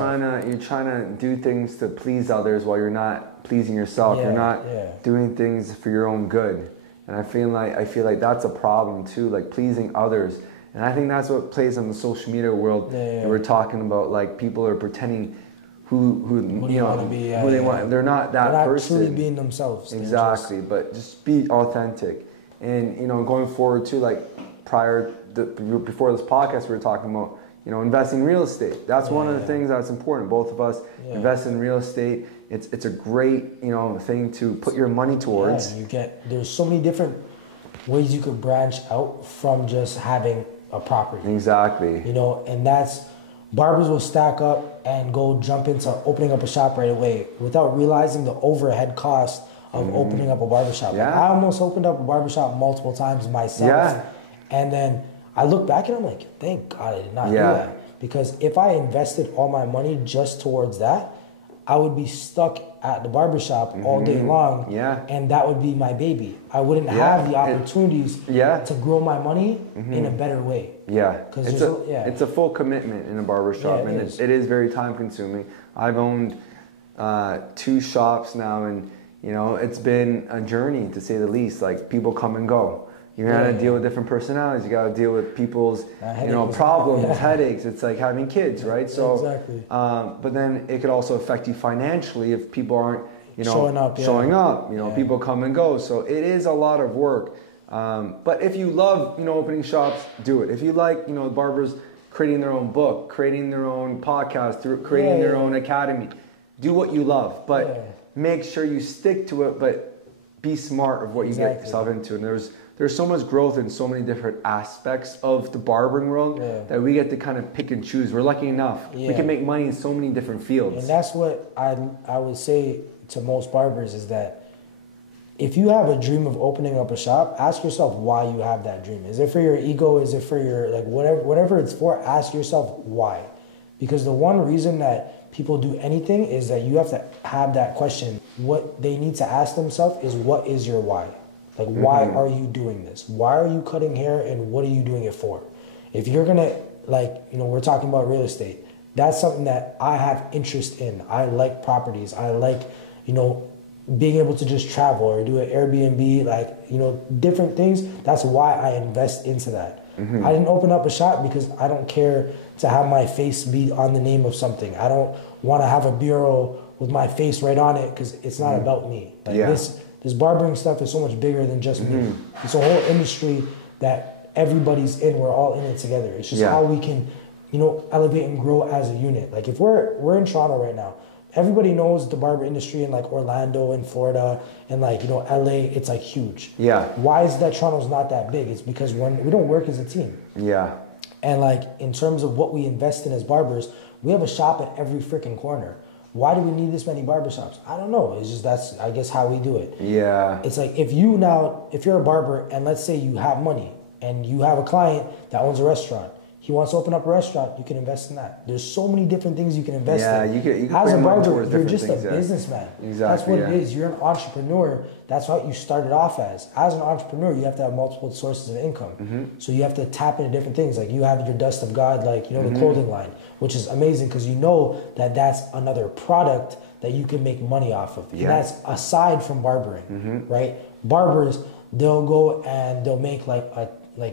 You're trying to do things to please others while you're not pleasing yourself. You're not doing things for your own good. And I feel like that's a problem too, like pleasing others. And I think that's what plays in the social media world. We're talking about, like, people are pretending who they want. They're not that person. They're not truly being themselves. Exactly, but just be authentic. And going forward too, like before this podcast, we were talking about investing in real estate. That's one of the things that's important. Both of us invest in real estate. It's a great thing to put your money towards. There's so many different ways you could branch out from just having a property. Exactly. And that's, barbers will stack up and go jump into opening up a shop right away without realizing the overhead cost of opening up a barbershop. Yeah. Like, I almost opened up a barbershop multiple times myself. Yeah. And then I look back and I'm like, thank God I did not do that. Because if I invested all my money just towards that, I would be stuck at the barbershop all day long. Yeah. And that would be my baby. I wouldn't have the opportunities to grow my money in a better way. Yeah. It's a full commitment in a barbershop, and it is very time consuming. I've owned 2 shops now, and it's been a journey, to say the least. Like, people come and go. You gotta deal with different personalities. You gotta deal with people's, problems, headaches. It's like having kids, right? So, exactly. But then it could also affect you financially if people aren't, showing up. People come and go. So it is a lot of work. But if you love, opening shops, do it. If you like, barbers creating their own book, creating their own podcast, creating their own academy, do what you love. But make sure you stick to it. But be smart of what you get yourself into. And there's so much growth in so many different aspects of the barbering world that we get to kind of pick and choose. We're lucky enough. We can make money in so many different fields. And that's what I would say to most barbers, is that if you have a dream of opening up a shop, ask yourself why you have that dream. Is it for your ego? Is it for your, like, whatever it's for? Ask yourself why. Because the one reason that people do anything is that you have to have that question. What they need to ask themselves is, what is your why? Like, why are you doing this? Why are you cutting hair, and what are you doing it for? If you're going to, we're talking about real estate. That's something that I have interest in. I like properties. I like, being able to just travel or do an Airbnb, different things. That's why I invest into that. I didn't open up a shop because I don't care to have my face be on the name of something. I don't want to have a bureau with my face right on it, because it's not about me. This barbering stuff is so much bigger than just me. It's a whole industry that everybody's in. We're all in it together. It's just how we can, elevate and grow as a unit. Like, if we're in Toronto right now, everybody knows the barber industry in, like, Orlando and Florida and, like, LA. It's, like, huge. Yeah. Why is that Toronto's not that big? It's because we don't work as a team. Yeah. And, like, in terms of what we invest in as barbers, we have a shop at every freaking corner. Why do we need this many barbershops? I don't know. It's just, that's, I guess, how we do it. Yeah. It's like, if you're a barber and let's say you have money and you have a client that owns a restaurant, he wants to open up a restaurant, you can invest in that. There's so many different things you can invest in. You can as a barber, you're just a businessman. Exactly. That's what it is. You're an entrepreneur. That's what you started off as. As an entrepreneur, you have to have multiple sources of income. So you have to tap into different things. Like, you have your Dust of God, like, the clothing line, which is amazing, because that that's another product that you can make money off of. And that's aside from barbering, right? Barbers, they'll go and they'll make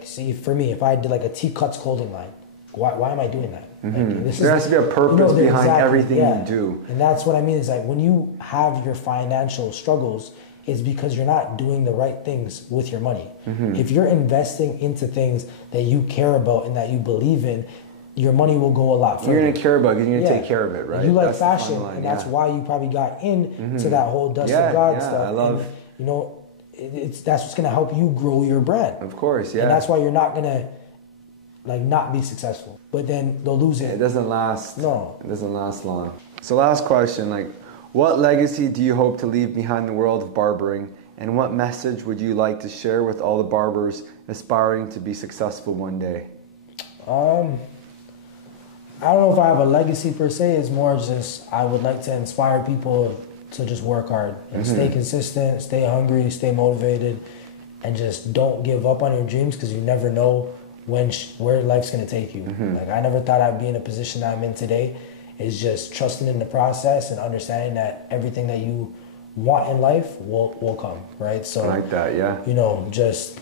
see, for me, if I did like a T Cuts clothing line, why am I doing that? There has to be a purpose behind everything you do. And that's what I mean, is like, when you have your financial struggles, it's because you're not doing the right things with your money. If you're investing into things that you care about and that you believe in, your money will go a lot further. You're going to care about it, you're going to take care of it, right? You like fashion, and that's why you probably got into that whole Dust of God stuff. I love, that's what's going to help you grow your brand. Of course, yeah. And that's why you're not going to, not be successful. But then they'll lose it. It doesn't last. No. It doesn't last long. So last question, what legacy do you hope to leave behind the world of barbering, and what message would you like to share with all the barbers aspiring to be successful one day? I don't know if I have a legacy per se. It's more just, I would like to inspire people to just work hard and stay consistent, stay hungry, stay motivated, and just don't give up on your dreams, because you never know where life's gonna take you. Like I never thought I'd be in a position that I'm in today. Is just trusting in the process and understanding that everything that you want in life will come, right? So I like that, yeah. You know, just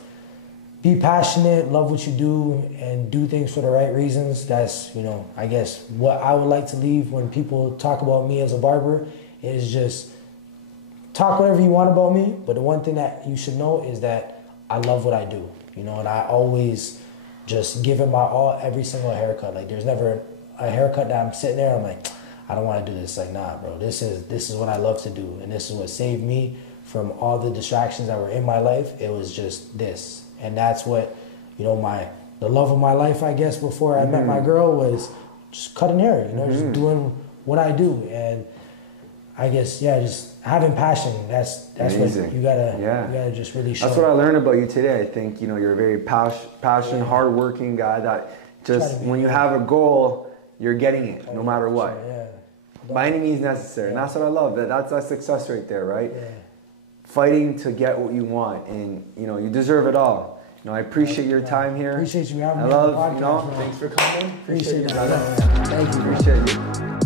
be passionate, love what you do, and do things for the right reasons. That's, you know, I guess what I would like to leave when people talk about me as a barber is just talk whatever you want about me, but the one thing that you should know is that I love what I do, you know, and I always just give it my all every single haircut. Like there's never a haircut that I'm sitting there, I'm like, I don't want to do this. Like, nah, bro, this is what I love to do, and this is what saved me from all the distractions that were in my life. It was just this, and that's what, you know, the love of my life, I guess, before I met my girl was just cutting hair, you know, just doing what I do, and I guess, yeah, just having passion. That's amazing. What you gotta just really show. That's what I learned about you today. I think, you know, you're a very passionate, hardworking guy that just when you have a goal, you're getting it no matter what. By any means necessary. And that's what I love. That's success right there, right? Fighting to get what you want, and you know, you deserve it all. You know, I appreciate your time here. Appreciate you having me on the podcast. You know, thanks for coming. Appreciate you, brother. Thank you. Appreciate you.